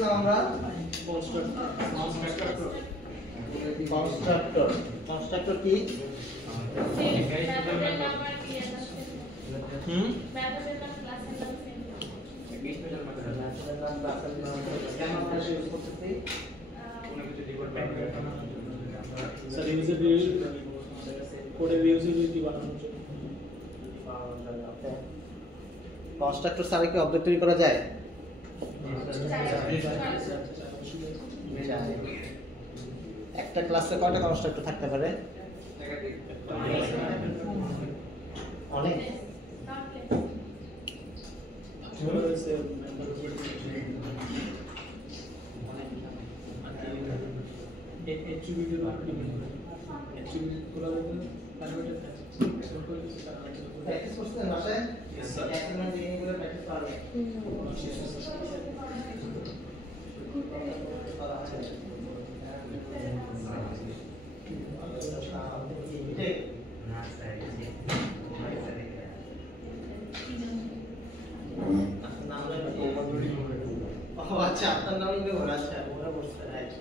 পড়ছিলাম আমরা? Constructor. Constructor কি? স্যার ইউজেবিলিটি কোডের ইউজেবিলিটি বানানোর জন্য। কনস্ট্রাক্টর ছাড়া কি অবজেক্ট তৈরি করা যায়? একটা ক্লাসে কয়টা কনস্ট্রাক্টর থাকতে পারে? অনেক। প্র্যাকটিস করছেন বাসায়? এখন দিনগুলো প্র্যাকটিস করবেন। আচ্ছা আপনার নাম ইন্দ্র ঘোষ। আচ্ছা ওরা বসছে রাইট।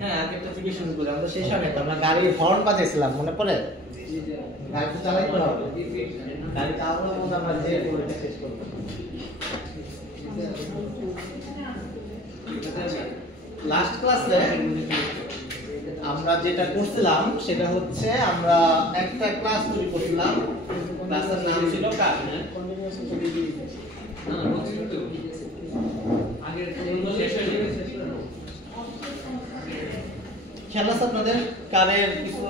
হ্যাঁ আগেরটা থেকে শুরু করি। আমরা শেষ হয় না, আমরা গাড়ির হর্ন বাজাইছিলাম মনে পড়ে? গাড়ি তো চালাইতে হবে, গাড়ি চালানোর মধ্যে আমরা যে এটা শেষ করবো। লাস্ট ক্লাসে আমরা যেটা করছিলাম সেটা হচ্ছে আমরা একটা ক্লাস তৈরি করছিলাম। ক্লাসের নাম ছিল কার? খেয়াল আছে আপনাদের? কারের কিছু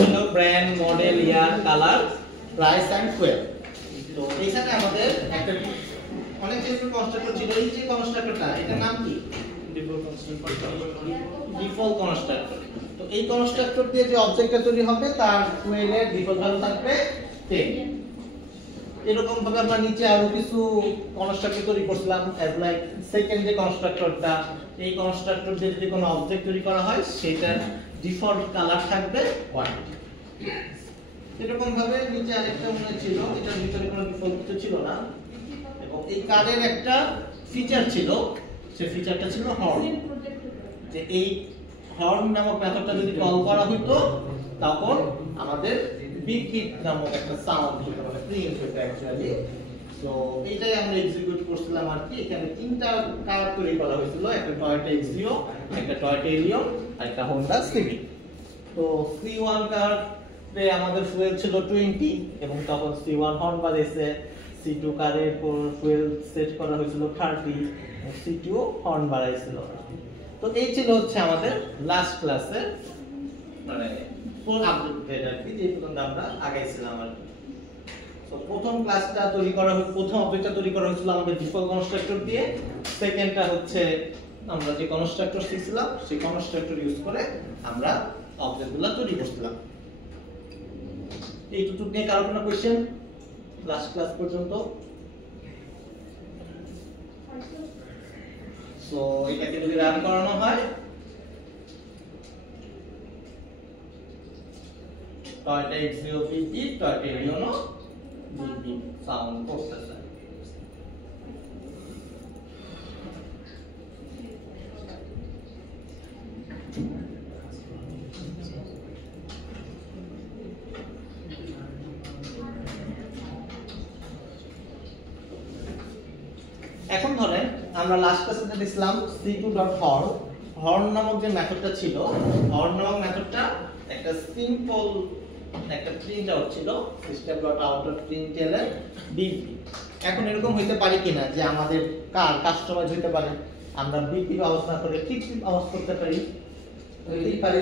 ছিল brand, model, year, colour, price and fuel. তো এইখানে আমাদের একটা অনেক টাইপের কনস্ট্রাক্টর ছিল। এই যে কনস্ট্রাক্টরটা এটার নাম কি? Default constructor. তো এই কনস্ট্রাক্টর দিয়ে যে অবজেক্টটা তৈরি হবে তার ফুয়েলের ডিফল্ট ভ্যালু থাকবে 10। এরকম ভাবে আমরা নিচে আরো কিছু কনস্ট্রাক্টর তৈরি করছিলাম অ্যাজ লাইক সেকেন্ড যে কনস্ট্রাক্টরটা, এই কনস্ট্রাক্টর দিয়ে যদি কোনো অবজেক্ট তৈরি করা হয় সেটার ডিফল্ট কালার থাকবে হোয়াইট। এরকম ভাবে নিচে আরেকটা মনে ছিল, এটার ভিতরে কোনো ডিফল্ট কিছু ছিল না। এবং এই কারের একটা ফিচার ছিল, সেই ফিচারটা ছিল হর্ন। যে এই হর্ন নামক মেথডটা যদি কল করা হতো তখন আমাদের বিপ বিপ নামক একটা সাউন্ড হতো, মানে প্রিন্ট হতো অ্যাকচুয়ালি। সো এটাই আমরা এক্সিকিউট করছিলাম আর কি। এখানে তিনটা কার তৈরি করা হয়েছিল, একটা টয়োটা এক্সিও, একটা টয়োটা এলিয়ন আর একটা হোন্ডা সিভিক। তো C1 কারে আমাদের ফুয়েল ছিল 20 এবং তখন C1 হর্ন বাজেছে। C2 কারের ফুয়েল সেট করা হয়েছিল 30 এবং C2 হর্ন বাড়াইছিল। তো এই ছিল হচ্ছে আমাদের লাস্ট ক্লাসে মানে ফুল আপডেট আর কি, যে পর্যন্ত আমরা আগাইছিলাম আর কি। তো প্রথম ক্লাসটা তৈরি করা হয়েছিল, প্রথম অবজেক্টটা তৈরি করা হয়েছিল আমাদের ডিফল্ট কনস্ট্রাক্টর দিয়ে। সেকেন্ডটা হচ্ছে আমরা যে কনস্ট্রাক্টর শিখছিলাম সেই কনস্ট্রাক্টর ইউজ করে আমরা অবজেক্টগুলো তৈরি করছিলাম। এইটুকু নিয়ে কারো কোনো কোশ্চেন লাস্ট ক্লাস পর্যন্ত? সো এটাকে যদি রান করানো হয় টয়োটা এক্সিও পিপি, টয়োটা এলিয়নো বিপি সাউন্ড করতেছে। এখন ধরেন আমরা লাস্ট ক্লাসে দেখলাম c2.horn হর্ন নামক যে মেথডটা ছিল, হর্ন নামক মেথডটা একটা সিম্পল একটা প্রিন্ট আউট ছিল system.out.println বিপি। এখন এরকম হইতে পারে কিনা যে আমাদের কাস্টমাইজ হইতে পারে, আমরা বিপি ব্যবহার না করে ঠিক ব্যবহার করতে পারি, হইতেই পারে।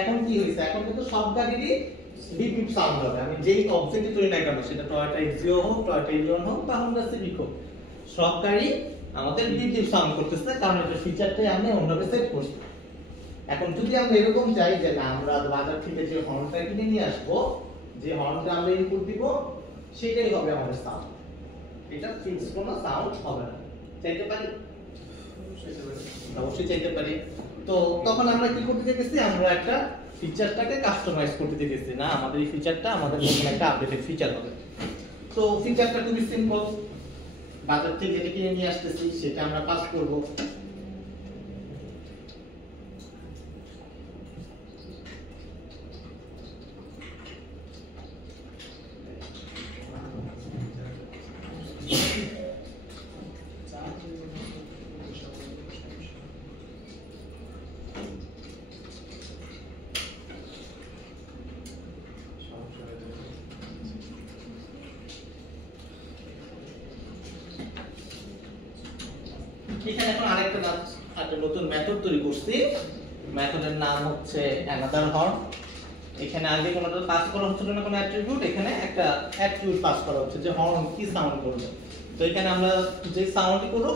এখন কি হইছে, এখন কিন্তু সব গাড়িরই বিপি সাউন্ড হবে। আমি যেই অবজেক্টই তৈরি না কেন, সেটা টয়োটা এক্সিও হোক, টয়োটা এলিয়ন হোক বা হোন্ডা সিভিক হোক, সব গাড়ি আমাদের বিপি সাউন্ড করতেছে, কারণ এটা ফিচারটাই আমি অন্যভাবে সেট করছি। এখন যদি আমরা এরকম চাই যে না, আমরা বাজার থেকে যে হর্নটা কিনে নিয়ে আসবো, যে হর্নটা আমরা ইনপুট দিব, সেটাই হবে আমাদের সাউন্ড, এটা ফিক্স কোনো সাউন্ড হবে না। চাইতে পারি? অবশ্যই চাইতে পারি। তো তখন আমরা কি করতে চাইতেছি, আমরা একটা ফিচারটাকে কাস্টমাইজ করতে চাইতেছি, না আমাদের এই ফিচারটা আমাদের নতুন একটা আপডেটেড ফিচার হবে। তো ফিচারটা খুবই সিম্পল, বাজার থেকে যেটা কিনে নিয়ে আসতেছি সেটা আমরা পাস করব। এখানে এখন আরেকটা নতুন মেথড তৈরি করছি, মেথডের নাম হচ্ছে অ্যানাদার হর্ন। এখানে আগে কোনোটা পাস করা হচ্ছিল না কোনো অ্যাট্রিবিউট, এখানে একটা অ্যাট্রিবিউট পাস করা হচ্ছে যে হর্ন কি সাউন্ড করবে। তো এখানে আমরা যে সাউন্ডই করব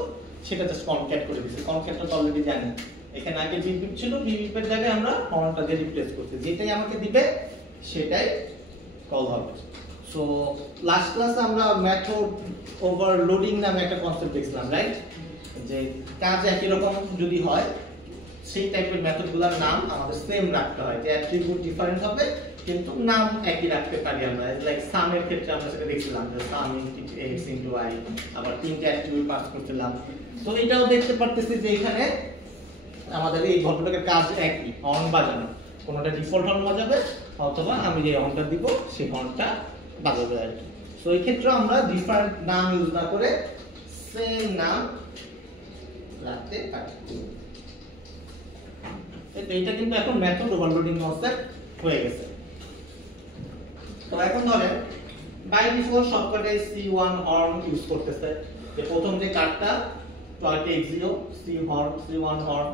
সেটা জাস্ট কনক্যাট করে দিচ্ছি। কনক্যাটটা তো অলরেডি জানি, এখানে আগে বিপিপ ছিল, বিপিপের জায়গায় আমরা হর্নটা দিয়ে রিপ্লেস করছি, যেটাই আমাকে দিবে সেটাই কল হবে। সো লাস্ট ক্লাসে আমরা মেথড ওভারলোডিং নামে একটা কনসেপ্ট দেখছিলাম, রাইট? যে কাজ একই রকম যদি হয়, সেই টাইপের মেথডগুলোর নাম আমাদের সেম রাখতে হয়, যে অ্যাট্রিবিউট ডিফারেন্ট হবে কিন্তু নাম একই রাখতে পারি আমরা। লাইক সাম এর ক্ষেত্রে আমরা সেটা দেখছিলাম যে সাম x * y, আবার তিনটা অ্যাট্রিবিউট পাস করছিলাম। তো এটাও দেখতে পারতেছি যে এখানে আমাদের এই ঘটনাটার কাজ একই, হর্ন বাজানো। কোনটা ডিফল্ট হর্ন বাজাবে অথবা আমি যে হর্নটা দিব সেই হর্নটা বাজাবে আর কি। সো এই ক্ষেত্রে আমরা ডিফারেন্ট নাম ইউজ না করে সেম নাম রাখতে পারি। এটা কিন্তু এখন মেথড ওভারলোডিং কনসেপ্ট হয়ে গেছে। তো এখন ধরেন বাই ডিফল্ট সবকটাই C1 হর্ন ইউজ করতেছে, যে প্রথম যে কার্ডটা টয়োটা এক্সিও C1 হর্ন।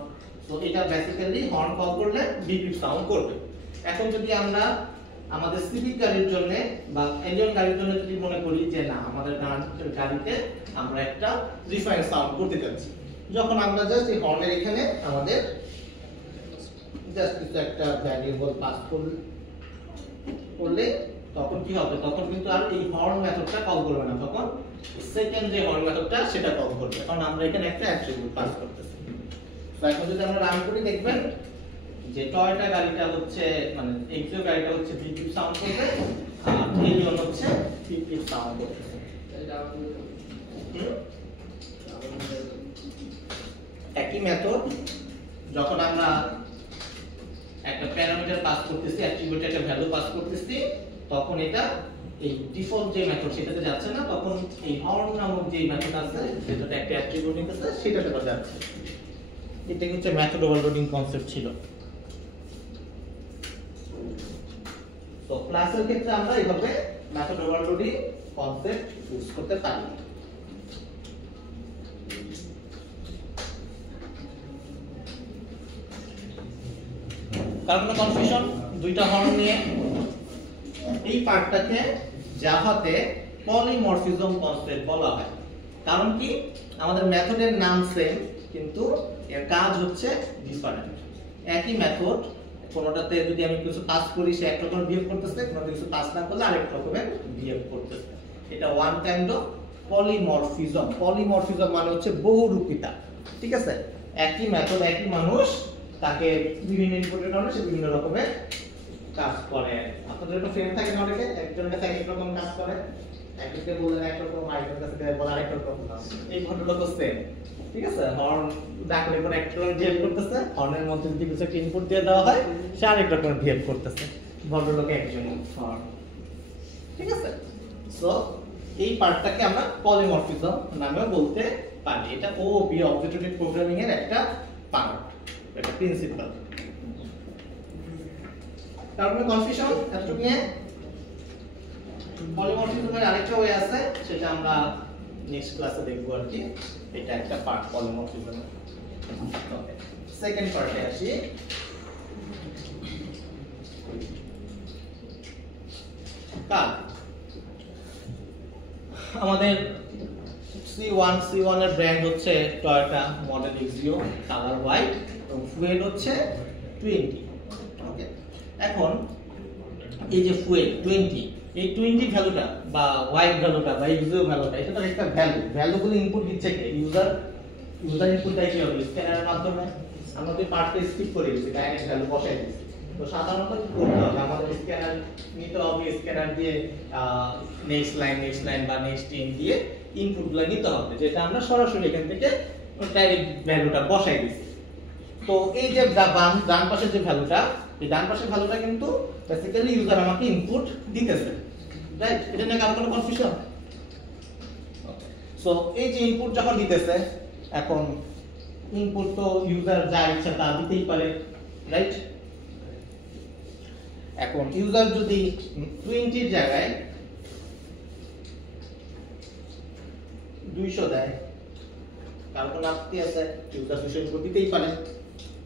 তো এটা বেসিক্যালি হর্ন কল করলে বিপিপ সাউন্ড করবে। এখন যদি আমরা আমাদের সিভিক গাড়ির জন্য বা এলিয়ন গাড়ির জন্য যদি মনে করি যে না, আমাদের গাড়িতে আমরা একটা রিফাইন্ড সাউন্ড করতে যাচ্ছি, যখন আমরা জাস্ট এই হর্নের এখানে আমাদের জাস্ট কিছু একটা ভ্যারিয়েবল পাস করলে তখন কি হবে, তখন কিন্তু আর এই হর্ন মেথডটা কল করবে না, তখন সেকেন্ড যে হর্ন মেথডটা সেটা কল করবে, কারণ আমরা এখানে একটা অ্যাট্রিবিউট পাস করতেছি। তো এখন যদি আমরা রান করি দেখবেন যে টয়োটা গাড়িটা হচ্ছে মানে এক্সিও গাড়িটা হচ্ছে বিপিপ সাউন্ড করবে, আর এলিয়ন হচ্ছে পিপিপ সাউন্ড করবে। একই মেথড, যখন আমরা একটা প্যারামিটার পাস করতেছি, অ্যাট্রিবিউট একটা ভ্যালু পাস করতেছি, তখন এটা এই ডিফল্ট যে মেথড সেটাতে যাচ্ছে না, তখন এই হর্ন নামক যে মেথড আছে সেটাতে একটা অ্যাট্রিবিউট নিতেছে, সেটাতে যাচ্ছে। এটা হচ্ছে মেথড ওভারলোডিং কনসেপ্ট ছিল। তো ক্লাসের ক্ষেত্রে আমরা এইভাবে মেথড ওভারলোডিং কনসেপ্ট ইউজ করতে পারি। কারণ কোনো কনফিউশন দুইটা হর্ন নিয়ে? এই পার্টটাকে জাভাতে পলিমরফিজম কনসেপ্ট বলা হয়। কারণ কি, আমাদের মেথডের নাম সেম কিন্তু এর কাজ হচ্ছে ডিফারেন্ট। একই মেথড, কোনোটাতে যদি আমি কিছু পাস করি সে এক রকম বিহেভ করতেছে, কোনোটাতে কিছু পাস না করলে আরেক রকমের বিহেভ করতেছে। এটা one kind of polymorphism. Polymorphism মানে হচ্ছে বহুরূপিতা, ঠিক আছে? একই মেথড, একই মানুষ, তাকে বিভিন্ন ইনপুটের কারণে সে বিভিন্ন রকমের কাজ করে। আপনাদের একটা ফ্রেন্ড থাকে না, অনেকে একজনের কাছে এক রকম কাজ করে, একজনকে বললেন একরকম, আরেকজনের কাছে বলে আরেক রকম। এই ঘটনাটা তো সেম, ঠিক আছে? হর্ন ডাকলে পরে একটা রকম বিহেভ করতেছে, হর্নের মধ্যে যদি কিছু একটা ইনপুট দিয়ে দেওয়া হয় সে আরেক রকম বিহেভ করতেছে। ভদ্রলোক একজন হর্ন, ঠিক আছে? সো এই পার্টটাকে আমরা পলিমরফিজম নামেও বলতে পারি। এটা OOP অবজেক্ট ওরিয়েন্টেড প্রোগ্রামিং এর একটা পার্ট, একটা প্রিন্সিপাল। তারপরে কনফিউশন এতটুকু নিয়ে পলিমরফিজমের আরেকটা ওয়ে আছে, সেটা আমরা নেক্সট ক্লাসে দেখবো আর কি। এটা একটা পার্ট পলিমরফিজম। ওকে, সেকেন্ড পার্টে আসি। কার আমাদের C1 এর ব্র্যান্ড হচ্ছে Toyota model Axio, colour white, এবং ফুয়েল হচ্ছে 20। ওকে, এখন এই যে ফুয়েল 20, এই 20 ভ্যালুটা বা হোয়াইট ভ্যালুটা বা এক্সিও ভ্যালুটা, এটা তো একটা ভ্যালুগুলো ইনপুট দিচ্ছে কে? ইউজার ইনপুট দেয় কি হবে? স্ক্যানারের মাধ্যমে। আমরা তো পার্টটা স্কিপ করে দিয়েছি, ডাইরেক্ট ভ্যালু বসাই দিয়েছি। তো সাধারণত কি করতে হবে? আমাদের স্ক্যানার নিতে হবে, স্ক্যানার দিয়ে নেক্সট লাইন বা নেক্সট ইন দিয়ে ইনপুটগুলো নিতে হবে, যেটা আমরা সরাসরি এখান থেকে ডাইরেক্ট ভ্যালুটা বসাই দিয়েছি। তো এই যে ডান পাশের যে ভ্যালুটা, এই ডান পাশের ভ্যালুটা কিন্তু বেসিক্যালি ইউজার আমাকে ইনপুট দিতেছে, রাইট? এটা নিয়ে কারো কোনো কনফিউশন? সো এই যে ইনপুট যখন দিতেছে, এখন ইনপুট তো ইউজার যা ইচ্ছা তা দিতেই পারে, রাইট? এখন ইউজার যদি 20 এর জায়গায় 200 দেয়, কারণ কোন আপত্তি আছে? ইউজার 200 ইনপুট দিতেই পারে।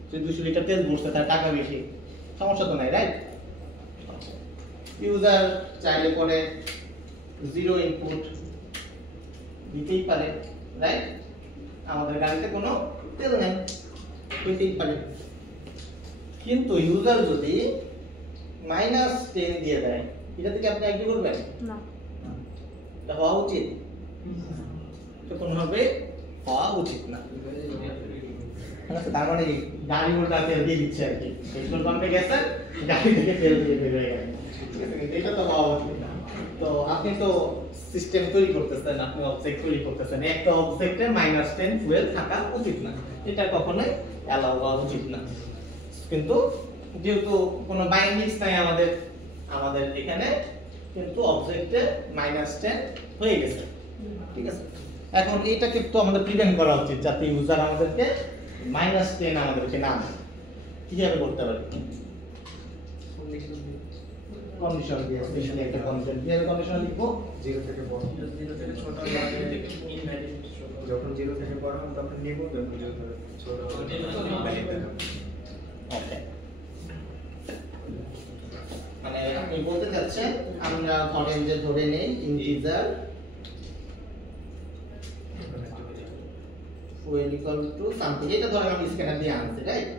যদি 200 লিটার তেল ভরছে, তার টাকা বেশি, সমস্যা তো নাই, রাইট? ইউজার চাইলে পরে 0 ইনপুট দিতেই পারে, রাইট? আমাদের গাড়িতে কোনো তেল নেই, দিতেই পারে। কিন্তু ইউজার যদি -10 দিয়ে দেয়, এটা থেকে আপনি এগ্রি করবেন না? এটা হওয়া উচিত? এটা কোনোভাবে হওয়া উচিত না। তার মানে গাড়ি উল্টা তেল দিয়ে দিচ্ছে আর কি, পেট্রোল পাম্পে গেছে, গাড়ি থেকে তেল দিয়ে বের হয়ে গেছে, এটা তো হওয়া উচিত না। তো আপনি তো সিস্টেম তৈরি করতেছেন, আপনি অবজেক্ট তৈরি করতেছেন, একটা অবজেক্টে -10 ফুয়েল থাকা উচিত না, এটা কখনোই অ্যালাউ হওয়া উচিত না। কিন্তু যেহেতু কোনো বাইন্ডিংস নাই আমাদের এখানে, কিন্তু অবজেক্টে -10 হয়ে গেছে, ঠিক আছে? এখন এইটাকে তো আমাদের প্রিভেন্ট করা উচিত, যাতে ইউজার আমাদেরকে -10 আমাদেরকে না দেয়। কিভাবে করতে পারি? কন্ডিশন দিয়ে, স্পেশালি একটা কন্ডিশন। কিভাবে কন্ডিশন লিখবো? 0 থেকে বড়, 0 থেকে ছোট, যখন 0 থেকে বড় হবে তখন নিব, যখন 0 থেকে ছোট হবে তখন ইনভ্যালিড হবে। ওকে, মানে আপনি বলতে চাচ্ছেন, আমরা ধরেন যে ধরে নেই integer fuel equal to something, এটা ধরেন আমি স্ক্যানার দিয়ে আনছি, রাইট?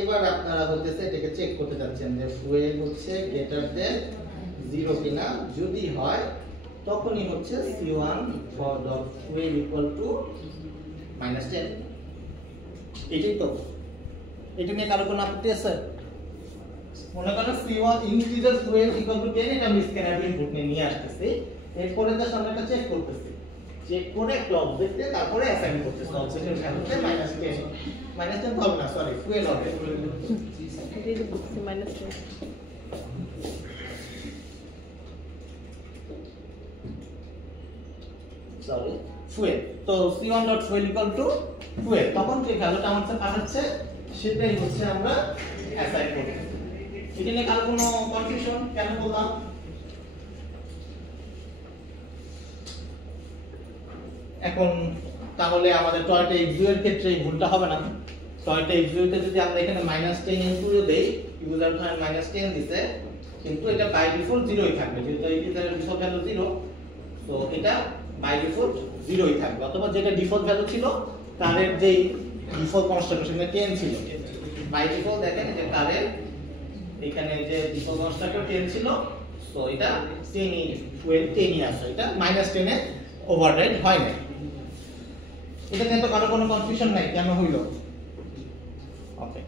এবার আপনারা হতেছে এটাকে চেক করতে চাচ্ছেন যে ফুয়েল হচ্ছে গ্রেটার দেন 0 কিনা। যদি হয় তখনই হচ্ছে C1 for dot fuel equal to -10। এটাই তো, এটা নিয়ে কারো কোনো আপত্তি আছে? মনে করেন C1 integer fuel equal to 10, এটা আমি স্ক্যানার ইনপুট নিয়ে আসতেছি, এরপরে জাস্ট আমরা এটা চেক করতেছি, চেক করে একটা অবজেক্টে তারপরে অ্যাসাইন করতেছি, অবজেক্টের ভ্যালুতে -10 হবে না, সরি, ফুয়েল হবে। Sorry, fuel. তো C1.fuel equal to fuel, তখন যে ভ্যালুটা আমার কাছে পাঠাচ্ছে সেটাই হচ্ছে আমরা অ্যাসাইন করব। এটা নিয়ে কারো কোনো কনফিউশন? কেন বললাম? এখন তাহলে আমাদের টয়োটা এক্সিও এর ক্ষেত্রে এই ভুলটা হবে না। টয়োটা এক্সিওতে যদি আমরা এখানে -10 ইনপুট দেই, ইউজার ধরেন -10 দিতে, কিন্তু এটা বাই ডিফল্ট 0ই থাকবে, যেহেতু ইউজারের ডিফল্ট ভ্যালু 0, তো এটা বাই ডিফল্ট 0ই থাকবে। অথবা যেটা ডিফল্ট ভ্যালু ছিল, তারের যেই ডিফল্ট কনস্ট্রাক্টর সেখানে 10 ছিল, বাই ডিফল্ট দেখেন যে তারের এখানে যে ডিফল্ট কনস্ট্রাক্টর 10 ছিল, তো এটা 10ই ফুয়েল 10ই আছে, এটা -10 এ ওভাররাইড হয় না। এটা নিয়ে তো কারো কোনো কনফিউশন নাই কেন হইল? ওকে,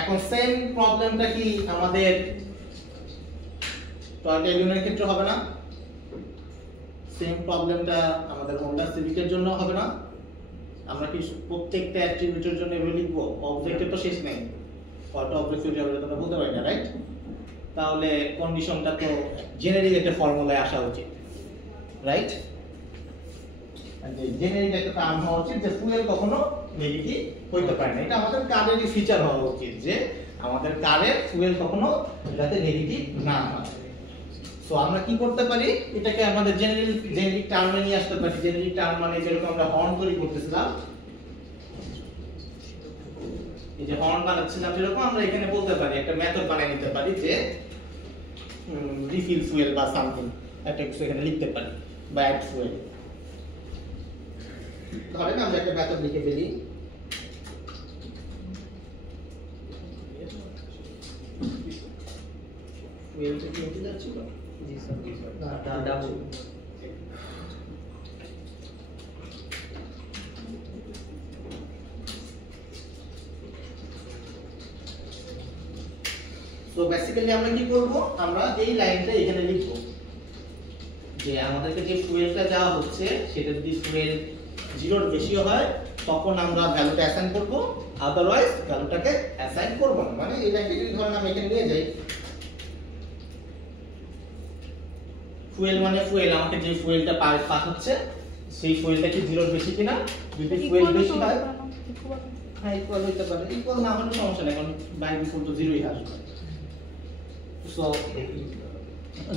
এখন সেম প্রবলেমটা কি আমাদের টয়োটা ইউনিয়নের ক্ষেত্রে হবে না? সেম প্রবলেমটা আমাদের হোন্ডা সিভিকের জন্য হবে না? আমরা কি প্রত্যেকটা অ্যাট্রিবিউটের জন্য এভাবে লিখবো? অবজেক্টের তো শেষ নেই, কয়টা অবজেক্ট তৈরি হবে এটা তো বলতে পারি না, রাইট? তাহলে কন্ডিশনটা তো জেনারিক একটা ফর্মুলায় আসা উচিত, রাইট? জেনারিক একটা টার্ম হওয়া উচিত যে ফুয়েল কখনো নেগেটিভ হইতে পারে না। এটা আমাদের কারেরই ফিচার হওয়া উচিত যে আমাদের কারের ফুয়েল কখনো যাতে নেগেটিভ না হয়। সো আমরা কি করতে পারি, এটাকে আমাদের জেনারিক টার্মে নিয়ে আসতে পারি। জেনারিক টার্ম মানে যেরকম আমরা হর্ন তৈরি করতেছিলাম, এই যে হর্ন বানাচ্ছিলাম, যেরকম আমরা এখানে বলতে পারি একটা মেথড বানিয়ে নিতে পারি যে রিফিল ফুয়েল বা সামথিং একটা কিছু এখানে লিখতে পারি, বা অ্যাড ফুয়েল। ধরেন আমরা একটা মেথড লিখে ফেলি, ফুয়েল থেকে উঠে যাচ্ছিল। জি স্যার, জি স্যার। না, ডাবল। তো বেসিক্যালি আমরা কি করব, আমরা এই লাইনটা এখানে লিখব যে আমাদেরকে যে ফুয়েলটা দেওয়া হচ্ছে সেটা যদি ফুয়েল 0 এর বেশি হয় তখন আমরা ভ্যালুটা অ্যাসাইন করব, আদারওয়াইজ ভ্যালুটাকে অ্যাসাইন করব না। মানে এই লাইনটা যদি ধরেন আমি এখানে নিয়ে যাই, ফুয়েল মানে ফুয়েল, আমাকে যে ফুয়েলটা পাঠাচ্ছে সেই ফুয়েলটা কি 0 এর বেশি কিনা, যদি ফুয়েল বেশি হয় হ্যাঁ ইকুয়াল হইতে পারে, ইকুয়াল না হলে সমস্যা নেই, কারণ বাই ডিফল্ট তো 0ই আসবে। সো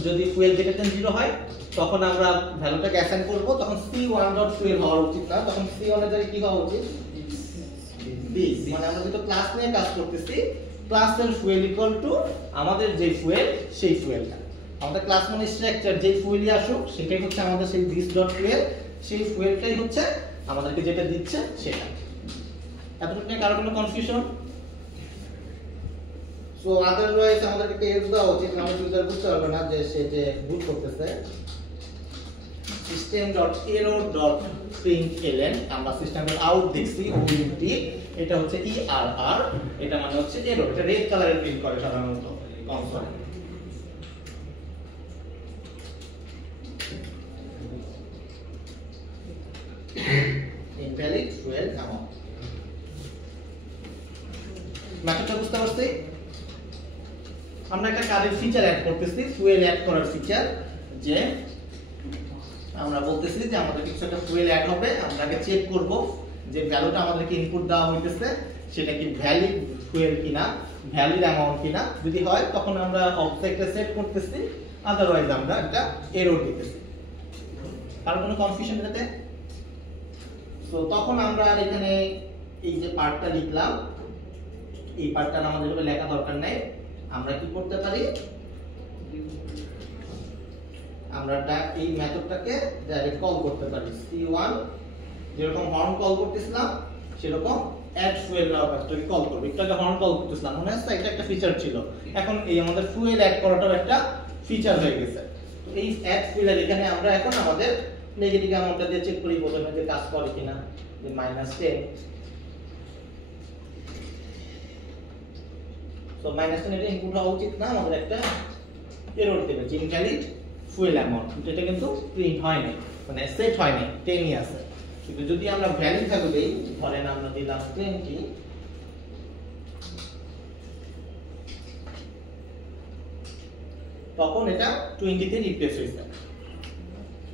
যদি ফুয়েল গ্রেটার দ্যান 0 হয় তখন আমরা ভ্যালুটাকে অ্যাসাইন করব, তখন c1.fuel হওয়া উচিত না, তখন c1 এর জায়গায় কি হওয়া উচিত, this। মানে আমরা যেটা ক্লাস নিয়ে কাজ করতেছি, ক্লাসের ফুয়েল ইকুয়াল টু আমাদের যে ফুয়েল সেই ফুয়েলটা। আমাদের ক্লাস মানে স্ট্রাকচার, যে ফুয়েলই আসুক সেটাই হচ্ছে আমাদের সেই this.fuel, সেই ফুয়েলটাই হচ্ছে আমাদেরকে যেটা দিচ্ছে সেটা। এতটুকু নিয়ে কারো কোনো কনফিউশন? সো আদারওয়াইজ আমাদেরকে একটা এরর দেওয়া উচিত, আমরা ইউজার বুঝতে পারবে না যে সে যে বুট করতেছে। system.error.println, আমরা system.out দেখছি OUT, এটা হচ্ছে ERR, এটা মানে হচ্ছে এরর, এটা রেড কালারে প্রিন্ট করে সাধারণত কনসোলে। invalid fuel amount। ম্যাথডটা বুঝতে পারছি? আমরা একটা কারের ফিচার অ্যাড করতেছি, ফুয়েল অ্যাড করার ফিচার, যে আমরা বলতেছি যে আমাদের কিছু একটা ফুয়েল অ্যাড হবে, আমরা আগে চেক করব যে ভ্যালুটা আমাদেরকে ইনপুট দেওয়া হইতেছে সেটা কি ভ্যালিড ফুয়েল কিনা, ভ্যালিড অ্যামাউন্ট কিনা। যদি হয় তখন আমরা অবজেক্টে সেট করতেছি, আদারওয়াইজ আমরা একটা এরর দিতেছি। কারণ কোনো কনফিউশন এটাতে? সো তখন আমরা আর এখানে এই যে পার্টটা লিখলাম, এই পার্টটা আমাদের লেখা দরকার নেই। আমরা কি করতে পারি, আমরা এই মেথডটাকে ডাইরেক্ট কল করতে পারি। c1 যেরকম হর্ন কল করতেছিলাম সেরকম অ্যাড ফুয়েল নাও মেথডটাকে কল করব। একটু হর্ন কল করতেছিলাম, মনে আছে এটা একটা ফিচার ছিল, এখন এই আমাদের ফুয়েল অ্যাড করাটাও একটা ফিচার হয়ে গেছে। তো এই অ্যাড ফুয়েল এখানে আমরা এখন আমাদের নেগেটিভ অ্যামাউন্টটা দিয়ে চেক করি প্রথমে যে কাজ করে কিনা, যে -10। তো -10 এটা ইনপুট হওয়া উচিত না, আমাদের একটা এরর দেবে যে ইনভ্যালিড ফুয়েল অ্যামাউন্ট, এটা কিন্তু প্রিন্ট হয়নি, মানে সেট হয়নি, 10ই আছে। কিন্তু যদি আমরা ভ্যালিড ভ্যালু দেই, ধরেন আমরা দিলাম 20, তখন এটা 20 তে রিপ্লেস হয়েছে।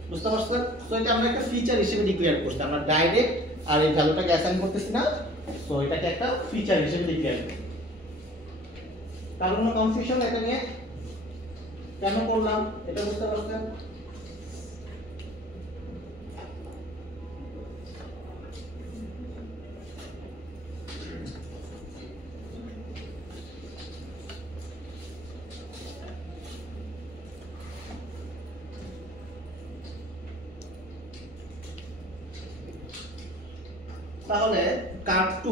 বুঝতে পারছেন? সো এটা আমরা একটা ফিচার হিসেবে ডিক্লেয়ার করছি, আমরা ডাইরেক্ট আর এই ভ্যালুটাকে অ্যাসাইন করতেছি না, সো এটাকে একটা ফিচার হিসেবে ডিক্লেয়ার করছি। কারণ কোনো কনফিউশন এটা নিয়ে কেন করলাম এটা বুঝতে পারছেন? তাহলে cut2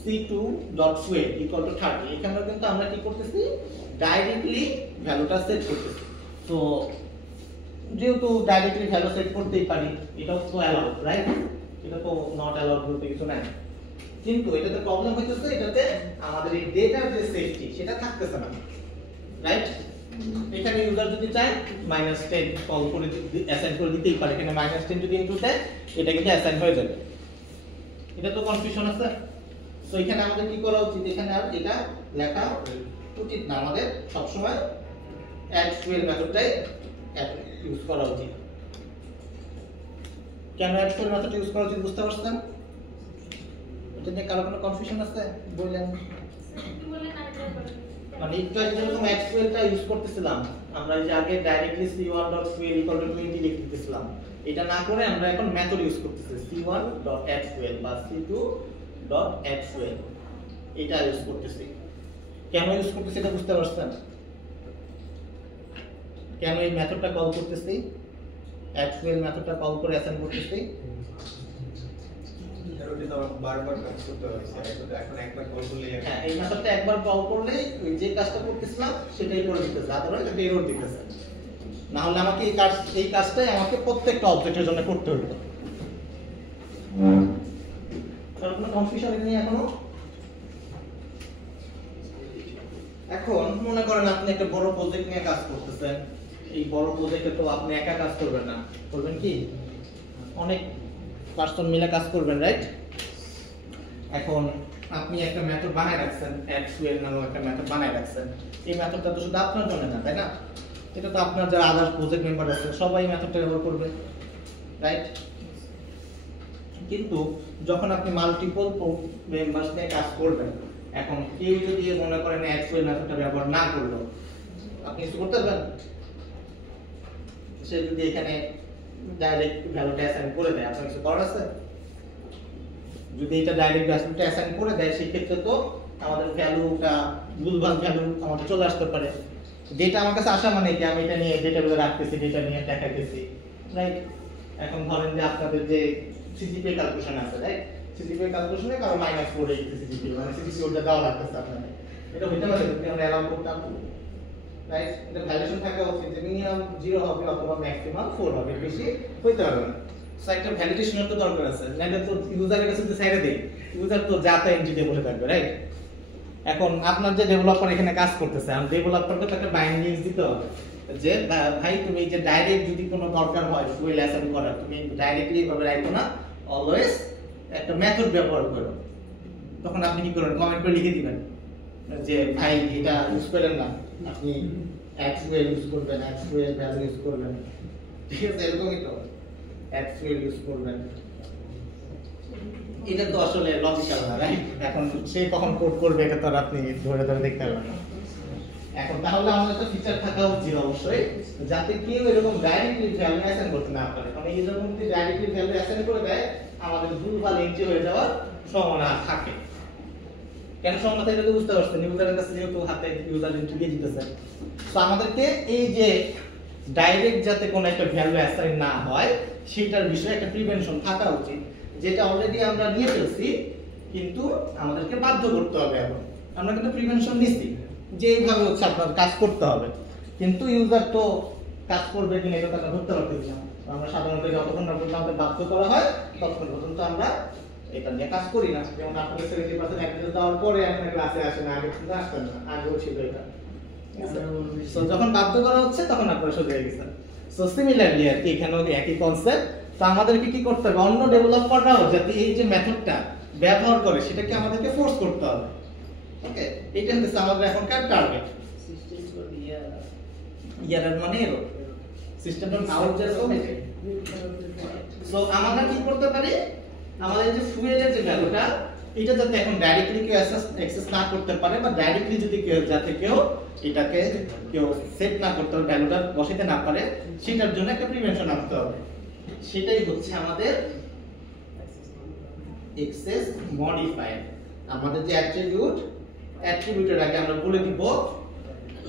c2.fuel equal to 30, এখানে কিন্তু আমরা কি করতেছি, ডাইরেক্টলি ভ্যালুটা সেট করতেছি। তো যেহেতু ডাইরেক্টলি ভ্যালু সেট করতেই পারি, এটাও তো অ্যালাউড, রাইট? এটা তো নট অ্যালাউড বলতে কিছু নাই। কিন্তু এটাতে প্রবলেম হইতেছে, এটাতে আমাদের এই ডেটার যে সেফটি সেটা থাকতেছে না, রাইট? এখানে ইউজার যদি চায় -10 কল করে অ্যাসাইন করে দিতেই পারে, এখানে -10 যদি ইনপুট দেয় এটা কিন্তু অ্যাসাইন হয়ে যাবে। এটা তো কনফিউশন আছে। সো এখানে আমাদের কি করা উচিত, এখানে আর এটা লেখা উচিত না, আমাদের সব সময় অ্যাড ফুয়েল মেথডটাই ইউজ করা উচিত। কেন অ্যাড ফুয়েল মেথড ইউজ করা উচিত বুঝতে পারছেন? এটা নিয়ে কারো কোনো কনফিউশন আছে? বললেন মানে একটু আগে যেরকম অ্যাড ফুয়েলটা ইউজ করতেছিলাম আমরা যে আগে ডাইরেক্টলি c1.fuel=20 লিখে দিতেছিলাম, এটা না করে আমরা এখন মেথড ইউজ করতেছি c1.addFuel বা c2.addFuel, এটা ইউজ করতেছি। কেন ইউজ করতেছি এটা বুঝতে পারছেন? কেন এই মেথডটা কল করতেছি, addFuel মেথডটা কল করে অ্যাসাইন করতেছি? বারবার কাজ করতে হচ্ছে, এখন একবার কল করলে হ্যাঁ, এই মেথডটা একবার কল করলে ওই যে কাজটা করতেছিলাম সেটাই করে দিতেছে, আদারওয়াইজ এটা এরর দিতেছে। না হলে আমাকে এই কাজটাই আমাকে প্রত্যেকটা অবজেক্টের জন্য করতে হতো। কারণ কোনো কনফিউশন নেই এখনো? এখন মনে করেন আপনি একটা বড় প্রজেক্ট নিয়ে কাজ করতেছেন, এই বড় প্রজেক্টে তো আপনি একা কাজ করবেন না, করবেন কি অনেক পার্সন মিলে কাজ করবেন, রাইট? এখন আপনি একটা মেথড বানায় রাখছেন, addFuel নামক একটা মেথড বানায় রাখছেন। এই মেথডটা তো শুধু আপনার জন্য না, তাই না? এটা তো আপনার যারা আদার্স প্রজেক্ট মেম্বার আছে সবাই মেথডটা ব্যবহার করবে, রাইট? কিন্তু যখন আপনি মাল্টিপল মেম্বারস নিয়ে কাজ করবেন, এখন কেউ যদি মনে করেন addFuel মেথডটা ব্যবহার না করলো, আপনি কিছু করতে পারবেন? সে যদি এখানে ডাইরেক্ট ভ্যালুটা অ্যাসাইন করে দেয়, আপনার কিছু করার আছে? যদি এটা ডাইরেক্ট ভ্যালুটা অ্যাসাইন করে দেয় সেই ক্ষেত্রে তো আমাদের ভ্যালুটা ভুলভাল ভ্যালু আমাদের চলে আসতে পারে। ডেটা আমার কাছে আসা মানে কি আমি এটা নিয়ে ডেটাবেলে রাখতেছি, ডেটা নিয়ে দেখাইতেছি, রাইট? এখন ধরেন যে আপনাদের যে সিজিপিএ ক্যালকুলেশন আছে, রাইট? সিজিপিএ ক্যালকুলেশনে কারো -4 হয়ে সিজিপিএ, মানে সিজিপিএ ওটা দেওয়া লাগতেছে আপনাদের। এটা হইতে পারে যদি আমরা অ্যালাউ করতাম, রাইট? এটা ভ্যালিডেশন থাকা উচিত যে মিনিমাম 0 হবে অথবা ম্যাক্সিমাম 4 হবে, বেশি হইতে পারবে না। সো একটা ভ্যালিডেশনের তো দরকার আছে, নাহলে তো ইউজারের কাছে যে সাইডে দেই, ইউজার তো যা তা এন্ট্রি দিয়ে বসে থাকবে, রাইট? এখন আপনার যে ডেভেলপার এখানে কাজ করতেছে, আর ডেভেলপারকে তো একটা বাইন্ডিংস দিতে হবে যে ভাই তুমি এই যে ডাইরেক্ট যদি কোনো দরকার হয় ফুয়েল অ্যাসাইন করার, তুমি ডাইরেক্টলি ভাবে রাখো না, অলওয়েজ একটা মেথড ব্যবহার করো। তখন আপনি কি করবেন? কমেন্ট করে লিখে দিবেন যে ভাই এটা ইউজ করেন না, আপনি addFuel ইউজ করবেন, addFuel ভ্যালু ইউজ করবেন, ঠিক আছে? এরকমই তো addFuel ইউজ করবেন। এটা তো আসলে লজিক্যাল না, রাইট? এখন সে কখন কোড করবে এটা তো আর আপনি ধরে ধরে দেখতে পারবেন না। এখন তাহলে আমাদের একটা ফিচার থাকা উচিত অবশ্যই, যাতে কেউ এরকম ডাইরেক্টলি ভ্যালু অ্যাসাইন করতে না পারে। কারণ এই যখন যদি ডাইরেক্টলি ভ্যালু অ্যাসাইন করে দেয়, আমাদের ভুলভাল এন্ট্রি হয়ে যাওয়ার সম্ভাবনা থাকে। কেন সম্ভাবনা থাকে এটা বুঝতে পারছেন? ইউজারের কাছে যেহেতু হাতে ইউজার এন্ট্রি দিয়ে দিতেছে, তো আমাদেরকে এই যে ডাইরেক্ট যাতে কোনো একটা ভ্যালু অ্যাসাইন না হয় সেটার বিষয়ে একটা প্রিভেনশন থাকা উচিত, যেটা অলরেডি আমরা নিয়ে ফেলছি, কিন্তু আমাদেরকে বাধ্য করতে হবে। এখন আমরা কিন্তু প্রিভেনশন নিচ্ছি যে এইভাবে হচ্ছে আপনার কাজ করতে হবে, কিন্তু ইউজার তো কাজ করবে কিনা এটা আমরা ধরতে পারতেছি না। আমরা সাধারণত যতক্ষণ না পর্যন্ত আমাদের বাধ্য করা হয় ততক্ষণ পর্যন্ত আমরা এটা নিয়ে কাজ করি না। যেমন আপনাদের 70% অ্যাক্সেস দেওয়ার পরে আপনার ক্লাসে আসেন, আগে কিন্তু আসতেন না, আগেও ছিল এটা। সো যখন বাধ্য করা হচ্ছে তখন আপনারা সোজা হয়ে গেছেন। সো সিমিলারলি আর কি এখানেও একই কনসেপ্ট। তো আমাদেরকে কি করতে হবে? অন্য ডেভেলপাররাও যাতে এই যে মেথডটা ব্যবহার করে সেটাকে আমাদেরকে ফোর্স করতে হবে। ওকে, এটা হচ্ছে আমাদের এখনকার টার্গেট। ইয়ার মানে error system dot out just okay. So আমরা কি করতে পারি? আমাদের যে ফুয়েলের যে ভ্যালুটা এটা যাতে এখন ডাইরেক্টলি কেউ অ্যাক্সেস না করতে পারে, বা ডাইরেক্টলি যদি কেউ যাতে কেউ এটাকে কেউ সেট না করতে পারে, ভ্যালুটা বসাতে না পারে, সেটার জন্য একটা প্রিভেনশন আনতে হবে। সেটাই হচ্ছে আমাদের অ্যাক্সেস মডিফায়ার। আমাদের যে অ্যাট্রিবিউটের আগে আমরা বলে দিব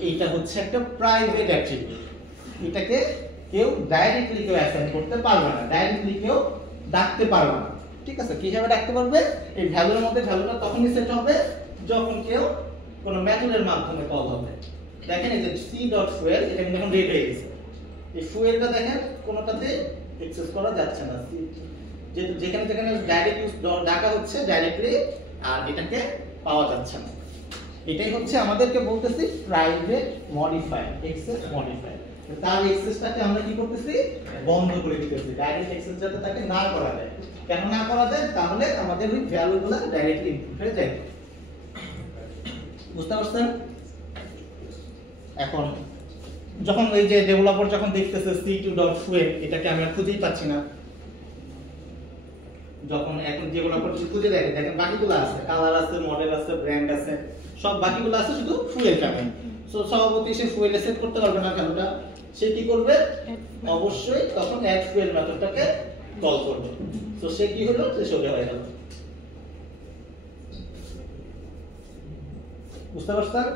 এইটা হচ্ছে একটা প্রাইভেট অ্যাট্রিবিউট, এটাকে কেউ ডাইরেক্টলি কেউ অ্যাসাইন করতে পারবে না, ডাইরেক্টলি কেউ ডাকতে পারবে না। ঠিক আছে? কিভাবে ডাকতে পারবে? এই ভ্যালুর মধ্যে ভ্যালুটা তখনই সেট হবে যখন কেউ কোনো মেথডের মাধ্যমে কল হবে। দেখেন এই যে c.fuel এটা কিন্তু এখন রেড হয়ে গেছে। এই ফুয়েলটা দেখেন কোনোটাতে অ্যাক্সেস করা যাচ্ছে না, যেহেতু যেখানে যেখানে ডাইরেক্ট ইউজ ডাকা হচ্ছে ডাইরেক্টলি, আর এটাকে পাওয়া যাচ্ছে না। এটাই হচ্ছে আমাদেরকে বলতেছি প্রাইভেট মডিফায়ার, অ্যাক্সেস মডিফায়ার। তার অ্যাক্সেসটাকে আমরা কি করতেছি? বন্ধ করে দিতেছি, ডাইরেক্ট অ্যাক্সেস যাতে তাকে না করা যায়। কেন না করা যায়? তাহলে আমাদের ওই ভ্যালুগুলো ডাইরেক্টলি ইনপুট হয়ে যায়। বুঝতে পারছেন? এখন যখন ওই যে ডেভেলপার যখন দেখতেছে c2.fuel এটাকে আমি আর খুঁজেই পাচ্ছি না, যখন এখন যেগুলো আপনারা খুঁজে দেখেন, দেখেন বাকিগুলো আছে, কালার আছে, মডেল আছে, ব্র্যান্ড আছে, সব বাকিগুলো আছে, শুধু ফুয়েলটা নেই। সো সভাপতি সে ফুয়েলে সেট করতে পারবে না ভ্যালুটা, সে কি করবে? অবশ্যই তখন অ্যাড ফুয়েল মেথডটাকে কল করবে। সো সে কি হলো? সে সোজা হয়ে গেল। বুঝতে পারছেন?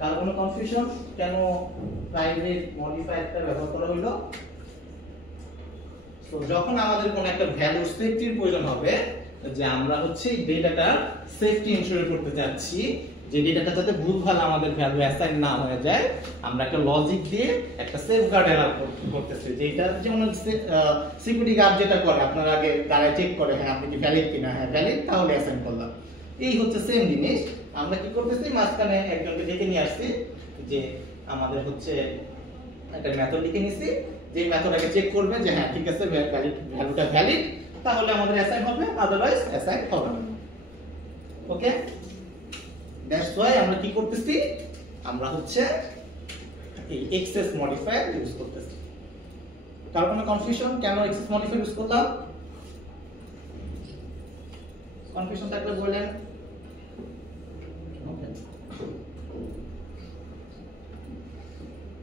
কার কোনো কনফিউশন কেন প্রাইভেট মডিফায়ারটা ব্যবহার করা হলো? তো যখন আমাদের কোনো একটা ভ্যালু সেফটির প্রয়োজন হবে, যে আমরা হচ্ছে এই ডেটাটা সেফটি ইনশিওর করতে চাচ্ছি, যে ডেটাটা যাতে ভুলভাল আমাদের ভ্যালু অ্যাসাইন না হয়ে যায়, আমরা একটা লজিক দিয়ে একটা সেফগার্ড এলাও করতেছি। যেটা যেমন সিকিউরিটি গার্ড যেটা করে, আপনার আগে দাঁড়ায় চেক করে, হ্যাঁ আপনি কি ভ্যালিড কিনা, হ্যাঁ ভ্যালিড, তাহলে অ্যাসাইন করলাম। এই হচ্ছে সেম জিনিস। আমরা কি করতেছি? মাঝখানে একজনকে ডেকে নিয়ে আসছি, যে আমাদের হচ্ছে একটা মেথড লিখে নিছি, যে মেথডটাকে চেক করবে যে হ্যাঁ ঠিক আছে ভ্যালুটা ভ্যালিড, তাহলে আমাদের অ্যাসাইন হবে, আদারওয়াইজ অ্যাসাইন হবে না। ওকে, দ্যাটস ওয়াই আমরা কি করতেছি? আমরা হচ্ছে এই এক্সেস মডিফায়ার ইউজ করতেছি। কার কোনো কনফিউশন কেন এক্সেস মডিফায়ার ইউজ করলাম? কনফিউশন থাকলে বলেন।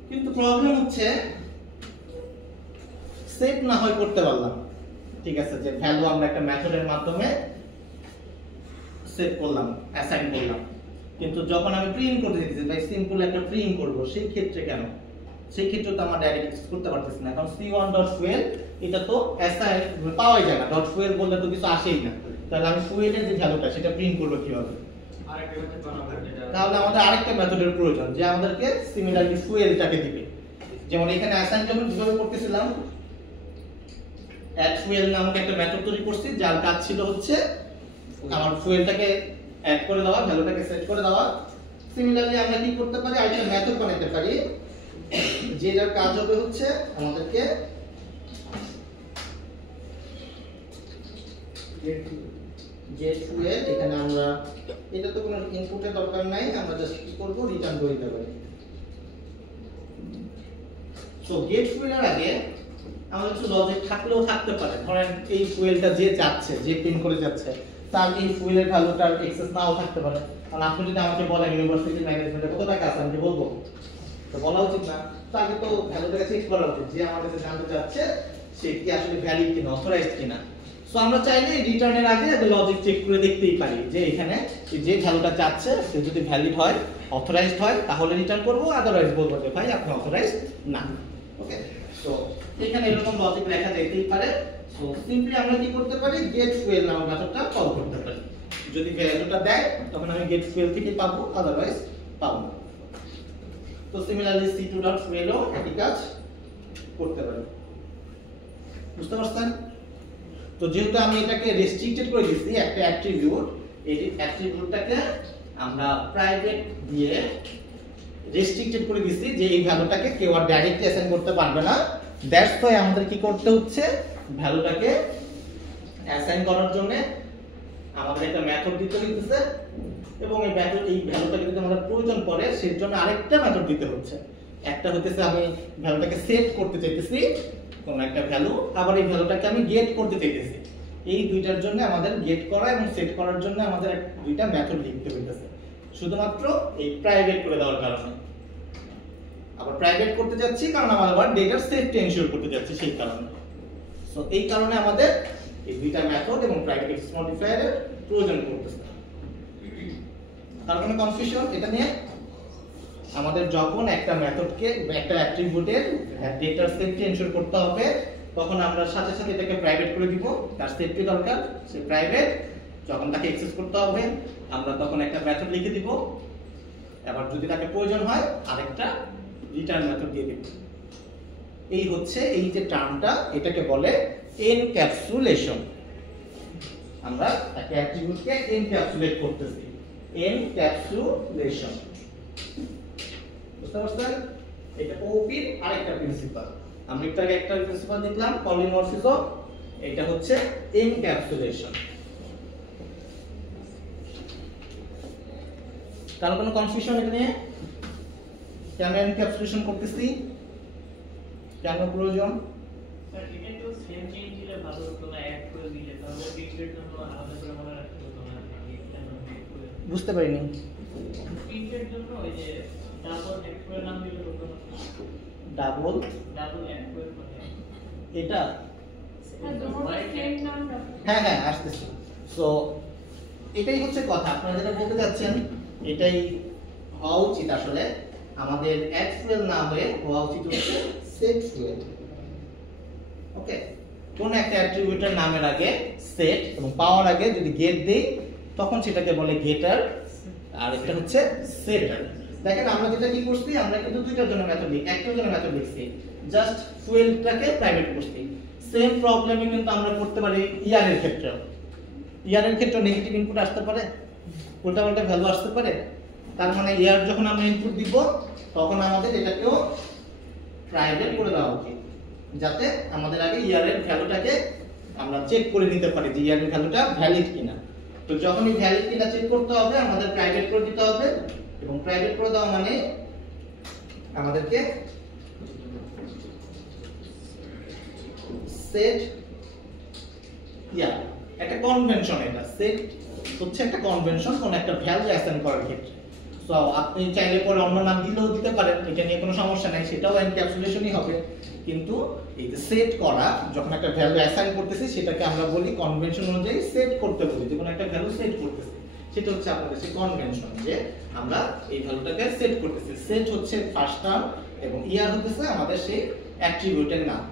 কিন্তু প্রবলেম হচ্ছে সেট না হয় করতে পারলাম, ঠিক আছে, যে ভ্যালু আমরা একটা মেথডের মাধ্যমে সেট করলাম, অ্যাসাইন করলাম, কিন্তু যখন আমি প্রিন্ট করতে দিতেছি, ভাই সিম্পল একটা প্রিন্ট করব, সেই ক্ষেত্রে কেন? সেই ক্ষেত্রে তো আমরা ডাইরেক্ট অ্যাক্সেস করতে পারতেছি না, কারণ c1.fuel এটা তো অ্যাসাইন পাওয়াই যায় না, .fuel বললে তো কিছু আসেই না। তাহলে আমি ফুয়েলের যে ভ্যালুটা সেটা প্রিন্ট করব কিভাবে? তাহলে আমাদের আরেকটা মেথডের প্রয়োজন, যে আমাদেরকে সিমিলারলি ফুয়েলটাকে দিবে। যেমন এখানে অ্যাসাইন যখন কিভাবে করতেছিলাম, অ্যাড ফুয়েল নামক একটা মেথড তৈরি করছি, যার কাজ ছিল হচ্ছে আমার ফুয়েলটাকে অ্যাড করে দেওয়া, ভ্যালুটাকে সেট করে দেওয়া। সিমিলারলি আমরা কি করতে পারি? আরেকটা মেথড বানাতে পারি, যেটার কাজ হবে হচ্ছে আমাদেরকে গেট ফুয়েল, এখানে আমরা এটা তো কোনো ইনপুটের দরকার নাই, আমরা জাস্ট কি করব? রিটার্ন করে দিতে পারি। সো গেট ফুয়েলের আগে আমাদের কিছু লজিক থাকলেও থাকতে পারে। ধরেন এই ফুয়েলটা যে যাচ্ছে, যে প্রিন্ট করে যাচ্ছে, তার এই ফুয়েলের ভ্যালুটার এক্সেস নাও থাকতে পারে। কারণ আপনি যদি আমাকে বলেন ইউনিভার্সিটি ম্যানেজমেন্টে কত টাকা আছে, আমি বলবো, তো বলা উচিত না। তো আগে তো ভ্যালুটাকে চেক করা উচিত, যে আমাদের কাছে জানতে যাচ্ছে সে কি আসলে ভ্যালিড কিনা, অথরাইজড কিনা। সো আমরা চাইলে রিটার্নের আগে লজিক চেক করে দেখতেই পারি, যে এখানে যে ভ্যালুটা চাচ্ছে সে যদি ভ্যালিড হয়, অথরাইজড হয়, তাহলে রিটার্ন করব, আদারওয়াইজ বলবো যে ভাই আপনি অথরাইজড না। ওকে, সো এখানে এরকম লজিক লেখা যেতেই পারে। সো সিম্পলি আমরা কি করতে পারি? গেট ফুয়েল নামক মেথডটা কল করতে পারি। যদি ভ্যালুটা দেয় তখন আমি গেট ফুয়েল থেকে পাবো, আদারওয়াইজ পাবো না। তো সিমিলারলি c2.fuel ও একই কাজ করতে পারি। বুঝতে পারছেন? তো যেহেতু আমি এটাকে রেস্ট্রিক্টেড করে দিয়েছি একটা অ্যাট্রিবিউট, এই অ্যাট্রিবিউটটাকে আমরা প্রাইভেট দিয়ে রেস্ট্রিক্টেড করে দিয়েছি, যে এই ভ্যালুটাকে কেউ আর ডাইরেক্টলি অ্যাসাইন করতে পারবে না। দ্যাটস ওয়াই আমাদের কি করতে হচ্ছে? ভ্যালুটাকে অ্যাসাইন করার জন্য আমাদের একটা মেথড দিতে হইতেছে, এবং এই ভ্যালুটাকে যদি আমাদের প্রয়োজন পড়ে সেই জন্য আরেকটা মেথড দিতে হচ্ছে। একটা হইতেছে আমি ভ্যালুটাকে সেট করতে চাইতেছি কোন একটা ভ্যালু, আবার এই ভ্যালুটাকে আমি গেট করতে চাইতেছি। এই দুইটার জন্য আমাদের গেট করা এবং সেট করার জন্য আমাদের দুইটা মেথড লিখতে হইতেছে, শুধুমাত্র এই প্রাইভেট করে দেওয়ার কারণে। আবার প্রাইভেট করতে যাচ্ছি কারণ আমরা আবার ডেটার সেফটি এনশিওর করতে যাচ্ছি, সেই কারণে। সো এই কারণে আমাদের এই দুইটা মেথড এবং প্রাইভেট এক্সেস মডিফায়ারের প্রয়োজন পড়তেছে। তার কোনো কনফিউশন এটা নিয়ে? আমাদের যখন একটা মেথডকে একটা অ্যাট্রিবিউটের ডেটার সেফটি এনশিওর করতে হবে, তখন আমরা সাথে সাথে এটাকে প্রাইভেট করে দিব, তার সেফটি দরকার, সে প্রাইভেট। যখন তাকে অ্যাক্সেস করতে হবে আমরা তখন একটা মেথড লিখে দিব, আবার যদি তাকে প্রয়োজন হয় আরেকটা রিটার্ন মেথড দিয়ে দিব। এই হচ্ছে এই যে টার্মটা, এটাকে বলে এনক্যাপসুলেশন। আমরা একটা অ্যাট্রিবিউটকে এনক্যাপসুলেট করতেছি, এনক্যাপসুলেশন। বুঝতে পারছেন? এটা ওপির আরেকটা প্রিন্সিপাল। আমরা একটু আগে একটা প্রিন্সিপাল দেখলাম, পলিমরফিজম, এটা হচ্ছে এনক্যাপসুলেশন। কারণ কোনো কনফিউশন এটা নিয়ে? কেন এনক্যাপসুলেশন করতেছি, কেন প্রয়োজন? স্যার এটা তো সেম চেঞ্জ দিলে ভালো হতো না, অ্যাড করে দিলে প্রিন্টের জন্য আলাদা করে মনে রাখতে হতো না বুঝতে পারিনি। প্রিন্টের জন্য ওই যে ডাবল এক্সপ্লোর নাম দিলে হতো না ডাবল এক্সপ্লোর মানে এটা হ্যাঁ হ্যাঁ আসতেছি। সো এটাই হচ্ছে কথা, আপনারা যেটা বলতে যাচ্ছেন এটাই হওয়া উচিত। আসলে আমাদের এক্সপ্লোর না হয়ে হওয়া উচিত হচ্ছে সেট ফুয়েল। ওকে, কোন একটা অ্যাট্রিবিউটের নামের আগে সেট এবং পাওয়ার আগে যদি গেট দেই তখন সেটাকে বলে গেটার, আর এটা হচ্ছে সেটার। দেখেন আমরা যেটা কি করছি, আমরা কিন্তু দুইটার জন্য মেথড লিখি, একটার জন্য মেথড লিখছি, জাস্ট ফুয়েলটাকে প্রাইভেট করছি। সেম প্রবলেমই কিন্তু আমরা করতে পারি ইয়ার এর ক্ষেত্রেও। ইয়ার এর ক্ষেত্রে নেগেটিভ ইনপুট আসতে পারে, উল্টাপাল্টা ভ্যালু আসতে পারে। তার মানে ইয়ার যখন আমরা ইনপুট দিব তখন আমাদের এটাকেও প্রাইভেট করে দেওয়া উচিত, যাতে আমাদের আগে ইয়ার এর ভ্যালুটাকে আমরা চেক করে নিতে পারি যে ইয়ার এর ভ্যালুটা ভ্যালিড কিনা। তো যখনই ভ্যালিড কিনা চেক করতে হবে আমাদের প্রাইভেট করে দিতে হবে, এবং প্রাইভেট করে দেওয়া মানে আমাদেরকে সেট ইয়ার একটা কনভেনশন, এটা সেট হচ্ছে একটা কনভেনশন কোন একটা ভ্যালু অ্যাসাইন করার ক্ষেত্রে। সো আপনি চাইলে পরে অন্য নাম দিলেও দিতে পারেন, এটা নিয়ে কোনো সমস্যা নাই, সেটাও এনক্যাপসুলেশনই হবে। কিন্তু এই যে সেট করা, যখন একটা ভ্যালু অ্যাসাইন করতেছি সেটাকে আমরা বলি কনভেনশন অনুযায়ী সেট করতে বলি, যে কোনো একটা ভ্যালু সেট করতেছি, সেটা হচ্ছে আপনাদের সেই কনভেনশন, যে আমরা এই ভ্যালুটাকে সেট করতেছি। সেট হচ্ছে ফার্স্ট টার্ম এবং ইয়ার হচ্ছে আমাদের সেই অ্যাট্রিবিউটের নাম,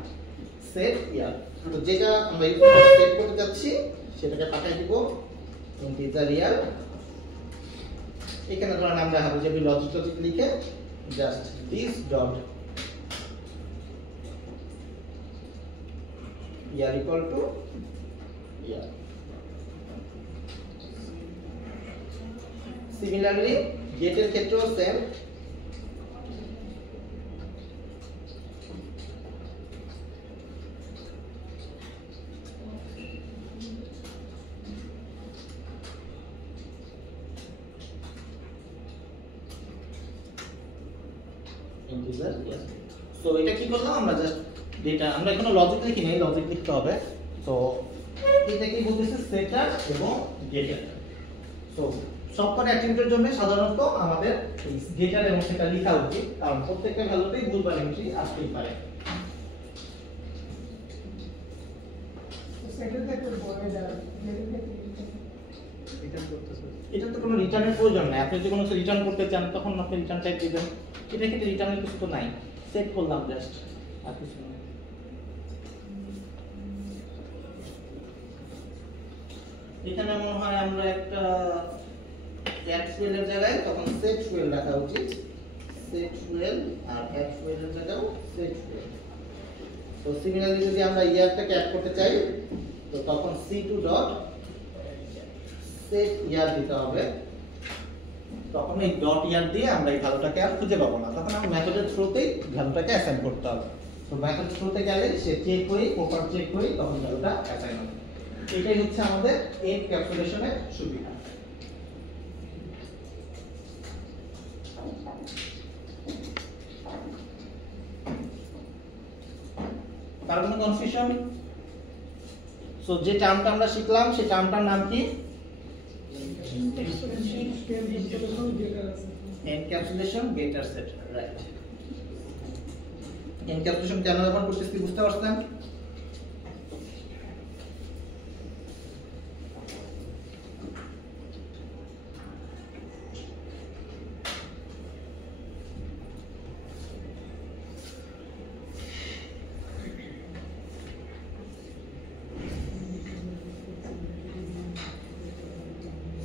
সেট ইয়ার। তো যেটা আমরা সেট করতে যাচ্ছি সেটাকে পাঠিয়ে দিব ইন্টিজার ইয়ার। এখানে ধরেন আমরা হাবিজাবি লজিক লিখে just this dot year equal to year. Similarly গেটের ক্ষেত্রেও সেম, ইন্টিজার ইয়ার। সো এটা কি করলাম আমরা, জাস্ট ডেটা, আমরা এখনো লজিক লিখি নাই, লজিক লিখতে হবে। তো এটা কি বলতেছে সেটার এবং গেটার। সো সবকটা অ্যাট্রিবিউটের জন্য সাধারণত আমাদের এই গেটার এবং সেটা লেখা উচিত, কারণ প্রত্যেকটা ভ্যালুতেই ভুলভাল এন্ট্রি আসতেই পারে। এটা তো কোনো রিটার্নের প্রয়োজন নাই, আপনি যদি কোনো কিছু রিটার্ন করতে চান তখন আপনি রিটার্ন টাইপ দিবেন, এটা কিন্তু রিটার্নের কিছু তো নাই, সেট করলাম জাস্ট, আর কিছু না। এখানে মনে হয় আমরা একটা অ্যাড ফুয়েল এর জায়গায় তখন সেট ফুয়েল রাখা উচিত, সেট ফুয়েল, আর অ্যাড ফুয়েল এর জায়গায় সেট ফুয়েল। তো সিমিলারলি যদি আমরা ইয়ারটাকে অ্যাড করতে চাই তো তখন c2 ডট সেট ইয়ার দিতে হবে। তখন এই ডট ইয়ার দিয়ে আমরা এই ভ্যালুটাকে আর খুঁজে পাবো না, তখন আমরা মেথডের থ্রুতেই ভ্যালুটাকে অ্যাসাইন করতে হবে। তো মেথড থ্রুতে গেলে সে চেক করি, প্রপার চেক করি, তখন ভ্যালুটা অ্যাসাইন হবে। এটাই হচ্ছে আমাদের এনক্যাপসুলেশনের সুবিধা। তার কোনো কনফিউশন? সো যে টার্মটা আমরা শিখলাম সেই টার্মটার নাম কি? Encapsulation getter set, right. Encapsulation কেন ব্যবহার করতেছি বুঝতে পারছেন?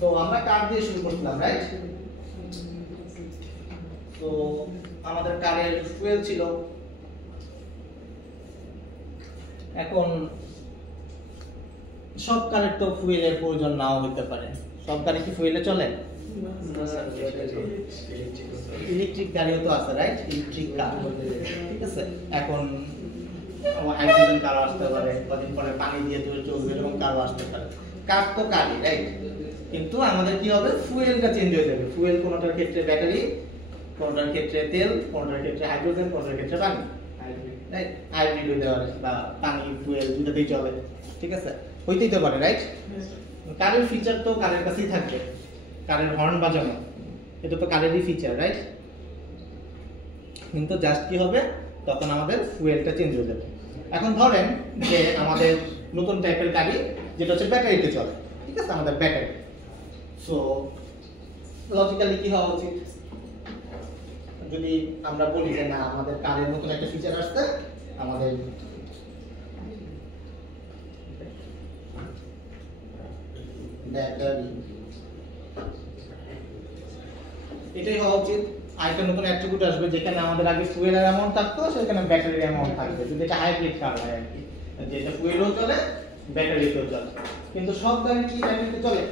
তো আমরা কার দিয়ে শুরু করছিলাম, রাইট? তো আমাদের কারের ফুয়েল ছিল, এখন সব কারের তো ফুয়েলের প্রয়োজন নাও হতে পারে। সব কারে কি ফুয়েলে চলে? ইলেকট্রিক গাড়িও তো আছে, রাইট? ইলেকট্রিক কার, ঠিক আছে। এখন হাইড্রোজেন কারও আসতে পারে, কদিন পরে পানি দিয়ে চলবে এরকম কারও আসতে পারে। কার তো কারই, রাইট? কিন্তু আমাদের কি হবে, ফুয়েলটা চেঞ্জ হয়ে যাবে। ফুয়েল কোনটার ক্ষেত্রে ব্যাটারি, কোনটার ক্ষেত্রে তেল, কোনটার ক্ষেত্রে হাইড্রোজেন, কোনটার ক্ষেত্রে পানি, রাইট? হাইব্রিড হতে পারে, বা পানি ফুয়েল দুটোতেই চলে, ঠিক আছে। হইতেই তো পারে, রাইট? কারের ফিচার তো কারের কাছেই থাকবে, কারের হর্ন বাজানো এটা তো কারেরই ফিচার, রাইট? কিন্তু জাস্ট কি হবে, তখন আমাদের ফুয়েলটা চেঞ্জ হয়ে যাবে। এখন ধরেন যে আমাদের নতুন টাইপের গাড়ি যেটা হচ্ছে ব্যাটারিতে চলে, ঠিক আছে, আমাদের ব্যাটারি। সো লজিক্যালি কি হওয়া উচিত, যদি আমরা বলি যে না আমাদের কারের নতুন একটা ফিচার আসছে, আমাদের ব্যাটারি, এটাই হওয়া উচিত। আরেকটা নতুন অ্যাট্রিবিউট আসবে যেখানে আমাদের আগে ফুয়েলের অ্যামাউন্ট থাকতো, সেখানে ব্যাটারির অ্যামাউন্ট থাকবে, যদি এটা হাইব্রিড কার হয় আর কি, যেটা ফুয়েলও চলে ব্যাটারিতেও চলে। কিন্তু সব গাড়ি কি ব্যাটারিতে চলে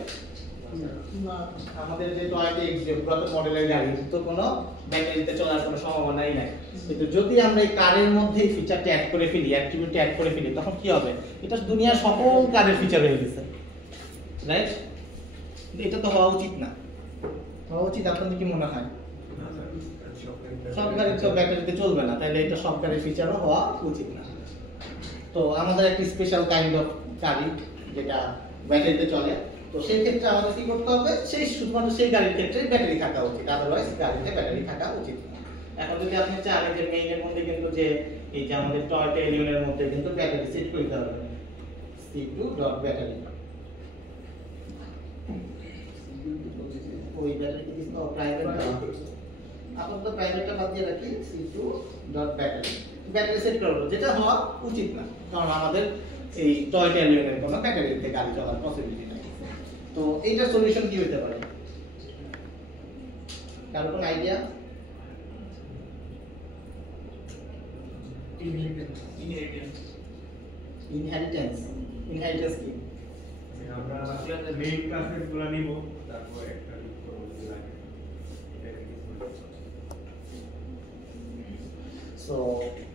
না, আমাদের যে টয়োটা এক্সজে পুরাতন মডেলের গাড়ি তো কোনো ব্যাটারিতে চলার কোনো সম্ভাবনাই নাই। কিন্তু যদি আমরা এই কারের মধ্যে এই ফিচারটা অ্যাড করে ফেলি, অ্যাট্রিবিউটটা অ্যাড করে ফেলি, তখন কি হবে, এটা দুনিয়ার সকল কারের ফিচার হয়ে গেছে, রাইট? এটা তো হওয়া উচিত না, হওয়া উচিত আপনাদের কি মনে হয়? সব গাড়ি তো ব্যাটারিতে চলবে না, তাহলে এটা সব গাড়ির ফিচারও হওয়া উচিত না। তো আমাদের একটা স্পেশাল কাইন্ড অফ গাড়ি যেটা ব্যাটারিতে চলে, তো সেই ক্ষেত্রে আমাদের কি করতে হবে, সেই শুধুমাত্র সেই গাড়ির ক্ষেত্রে ব্যাটারি থাকা উচিত, আদারওয়াইজ গাড়িতে ব্যাটারি থাকা উচিত না। এখন যদি আপনি চান যে মেইনের মধ্যে কিন্তু যে এই যে আমাদের টয়োটা এলিয়নের মধ্যে কিন্তু ব্যাটারি সেট করে দিতে হবে, c2.battery, ওই ব্যাটারি কি দিতে হবে প্রাইভেটটা, আপাতত প্রাইভেটটা বাদ দিয়ে রাখি, c2.battery ব্যাটারি সেট করব, যেটা হওয়া উচিত না, কারণ আমাদের এই টয়োটা এলিয়নের কোনো ব্যাটারিতে গাড়ি চলার পসিবিলিটি নাই। তো এইটার সলিউশন কি হতে পারে, কারো কোনো আইডিয়া? ইনহেরিটেন্স কি? আমরা মেইন ক্লাসেসগুলো নিব, তারপর একটা করব লাগে এটা কি সো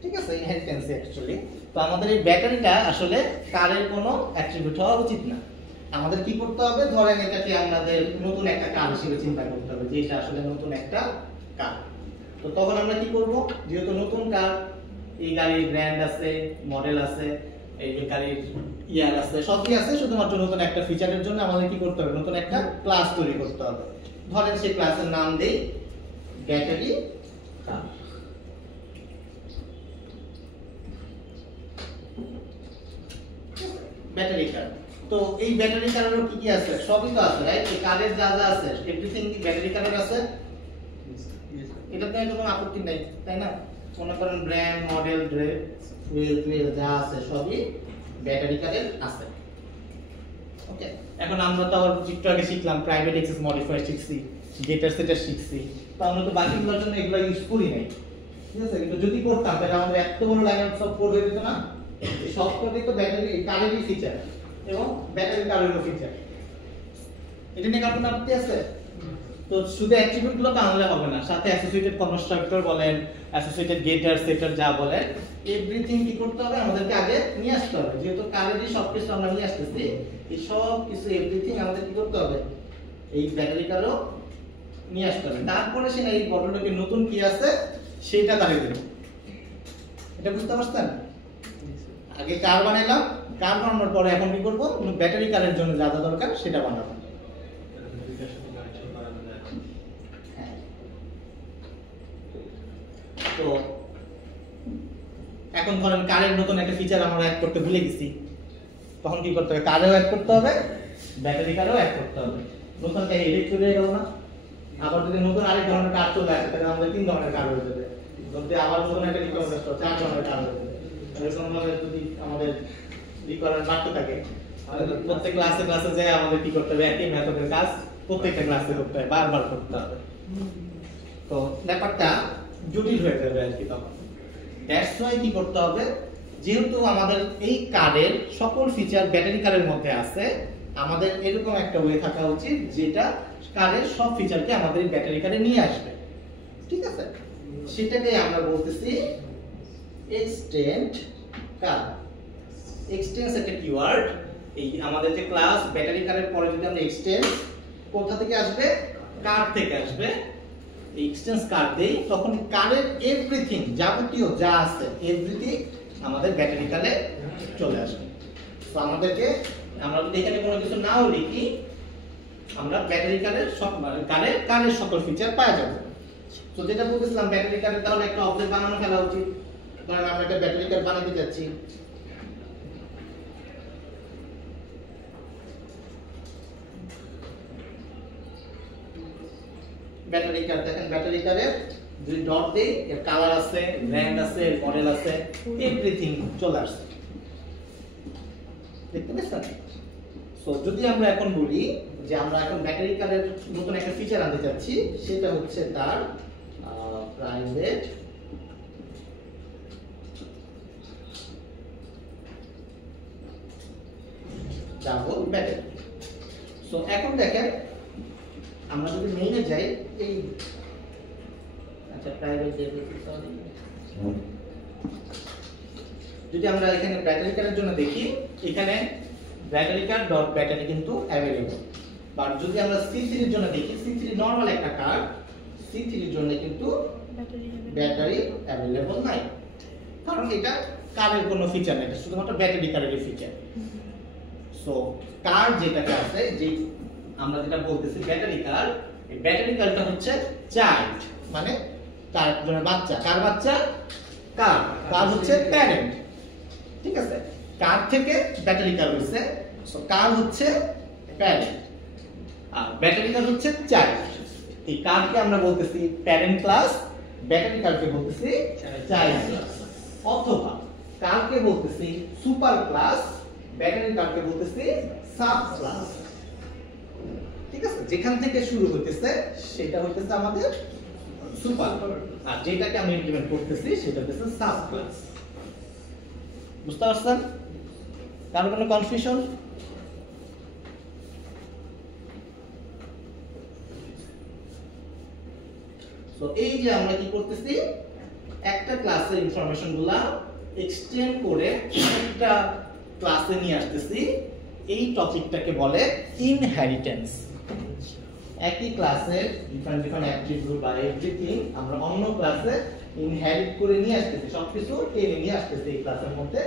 ঠিক আছে, ইনহেরিটেন্স অ্যাকচুয়ালি। তো আমাদের এই ব্যাটারিটা আসলে কারের কোনো অ্যাট্রিবিউট হওয়া উচিত না। আমাদের কি করতে হবে, ধরেন এটাকে আমাদের নতুন একটা কার হিসেবে চিন্তা করতে হবে যে এটা আসলে নতুন একটা কার। তো তখন আমরা কি করব, যেহেতু নতুন কার, এই গাড়ির ব্র্যান্ড আছে, মডেল আছে, এই গাড়ির ইয়ার আছে, সবই আছে, শুধুমাত্র নতুন একটা ফিচারের জন্য আমাদের কি করতে হবে, নতুন একটা ক্লাস তৈরি করতে হবে। ধরেন সেই ক্লাসের নাম দেই ব্যাটারি কার। ব্যাটারি কার, তো এই ব্যাটারি কারেরও কি কি আছে, সবই তো আছে, রাইট? এই কারের যা যা আছে এভরিথিং কি ব্যাটারি কারের আছে, এটাতে কোনো আপত্তি নাই, তাই না? মনে করেন ব্র্যান্ড, মডেল, ফুয়েল যা আছে সবই ব্যাটারি কারের আছে। ওকে, এখন আমরা তো একটু আগে শিখলাম প্রাইভেট অ্যাক্সেস মডিফায়ার শিখছি, গেটার সেটার শিখছি, তো আমরা তো বাকিগুলোর জন্য এগুলো ইউজ করি নাই, ঠিক আছে? কিন্তু যদি করতাম তাহলে আমাদের এত বড় লাইন সব কোড হয়ে যেত না। এই সব কোডই তো ব্যাটারি কারেরই ফিচার এবং ব্যাটারি কারেরও ফিচার, এটা নিয়ে কারণ আপত্তি আছে? তো শুধু অ্যাট্রিবিউট গুলো আনলে হবে না, সাথে অ্যাসোসিয়েটেড কনস্ট্রাক্টর বলেন, অ্যাসোসিয়েটেড গেটার সেটার যা বলেন, এভরিথিং কি করতে হবে, আমাদেরকে আগে নিয়ে আসতে হবে। যেহেতু কারেরই সবকিছু আমরা নিয়ে আসতেছি, এই সব কিছু এভরিথিং আমাদের কি করতে হবে, এই ব্যাটারি কারও নিয়ে আসতে হবে। তারপরে সে এই বটলটাকে নতুন কি আছে সেটা দাঁড়িয়ে দেব। এটা বুঝতে পারছেন? আগে কার বানাইলাম, কার বানানোর পরে এখন কি করব, ব্যাটারি কারের জন্য যা যা দরকার সেটা বানাবো। তো এখন ধরেন কারের নতুন একটা ফিচার আমরা অ্যাড করতে ভুলে গেছি, তখন কি করতে হবে, কারেও অ্যাড করতে হবে, ব্যাটারি কারেও অ্যাড করতে হবে। নতুন একটা হেডেক চলে গেল না, আবার যদি নতুন আরেক ধরনের কার চলে আসে তাহলে আমাদের 3 ধরনের কার হয়ে যাবে, যদি আবার নতুন একটা রিকোয়ারমেন্ট 4 ধরনের কার হয়ে যাবে। এরকম ভাবে যদি আমাদের রিকোয়ারমেন্ট বাড়তে থাকে, প্রত্যেক ক্লাসে যায় আমাদের কি করতে হবে, একই মেথডের কাজ প্রত্যেকটা ক্লাসে করতে হবে, বারবার করতে হবে। তো ব্যাপারটা জটিল হয়ে যাবে আর কি। তখন দ্যাটস ওয়াই কি করতে হবে, যেহেতু আমাদের এই কারের সকল ফিচার ব্যাটারি কারের মধ্যে আছে, আমাদের এরকম একটা ওয়ে থাকা উচিত যেটা কারের সব ফিচারকে আমাদের ব্যাটারি কারে নিয়ে আসবে, ঠিক আছে? সেটাকে আমরা বলতেছি এক্সটেন্ড কার। এক্সটেন্স একটা কিওয়ার্ড, এই আমাদের যে ক্লাস ব্যাটারি কারের পরে যদি আমরা এক্সটেন্স, কোথা থেকে আসবে, কার থেকে আসবে, এক্সটেন্স কার দেই, তখন কারের এভরিথিং যাবতীয় যা আছে এভরিথিং আমাদের ব্যাটারি কারে চলে আসবে। তো আমাদেরকে আমরা যদি এখানে কোনো কিছু নাও লিখি আমরা ব্যাটারি কারের সকল ফিচার পাওয়া যাবে। তো যেটা বলতেছিলাম ব্যাটারি কারের তাহলে একটা অবজেক্ট বানানো ফেলা উচিত। ধরেন আমরা একটা ব্যাটারি কার বানাতে যাচ্ছি, ব্যাটারি কার দেখেন ব্যাটারি কারের যদি ডট দেই এর কালার আছে, ব্র্যান্ড আছে, মডেল আছে, এভরিথিং চলে আসছে, দেখতে পাচ্ছেন? সো যদি আমরা এখন বলি যে আমরা এখন ব্যাটারি কারের নতুন একটা ফিচার আনতে যাচ্ছি, সেটা হচ্ছে তার প্রাইভেট ডাবল ব্যাটারি। সো এখন দেখেন আমরা যদি মেইনে যাই, এই আচ্ছা প্রাইভেট সরি, যদি আমরা এখানে ব্যাটারি কারের জন্য দেখি এখানে ব্যাটারি কার ডট ব্যাটারি কিন্তু অ্যাভেলেবল। বাট যদি আমরা C3 এর জন্য দেখি, C3 নরমাল একটা কার, C3 এর জন্য কিন্তু ব্যাটারি অ্যাভেলেবল নাই, কারণ এটা কারের কোনো ফিচার নেই, এটা শুধুমাত্র ব্যাটারি কারের ফিচার। সো কার যেটাকে আছে, যে আমরা যেটা বলতেছি ব্যাটারি কার, এই ব্যাটারি কারটা হচ্ছে চাইল্ড, মানে তার জন্য বাচ্চা। কার বাচ্চা? কার। কার হচ্ছে প্যারেন্ট, ঠিক আছে? কার থেকে ব্যাটারি কার হইছে, সো কার হচ্ছে প্যারেন্ট আর ব্যাটারি কার হচ্ছে চাইল্ড। এই কারকে আমরা বলতেছি প্যারেন্ট ক্লাস, ব্যাটারি কারকে বলতেছি চাইল্ড ক্লাস, অথবা কারকে বলতেছি সুপার ক্লাস, ব্যাটারি কারকে বলতেছি সাব ক্লাস, ঠিক আছে? যেখান থেকে শুরু হইতেছে সেটা হইতেছে আমাদের সুপার, আর যেটাকে আমরা ইমপ্লিমেন্ট করতেছি সেটা হচ্ছে সাব ক্লাস। বুঝতে পারছেন? কারো কোনো কনফিউশন? সো এই যে আমরা কি করতেছি, একটা ক্লাসের ইনফরমেশনগুলা এক্সটেন্ড করে একটা ক্লাসে নিয়ে আসতেছি। এই টপিকটাকে বলে ইনহেরিটেন্স। একই ক্লাসের ডিফারেন্ট ডিফারেন্ট অ্যাট্রিবিউট বা এভরিথিং আমরা অন্য ক্লাসে ইনহেরিট করে নিয়ে আসতেছি, সবকিছু টেনে নিয়ে আসতেছি এই ক্লাসের মধ্যে।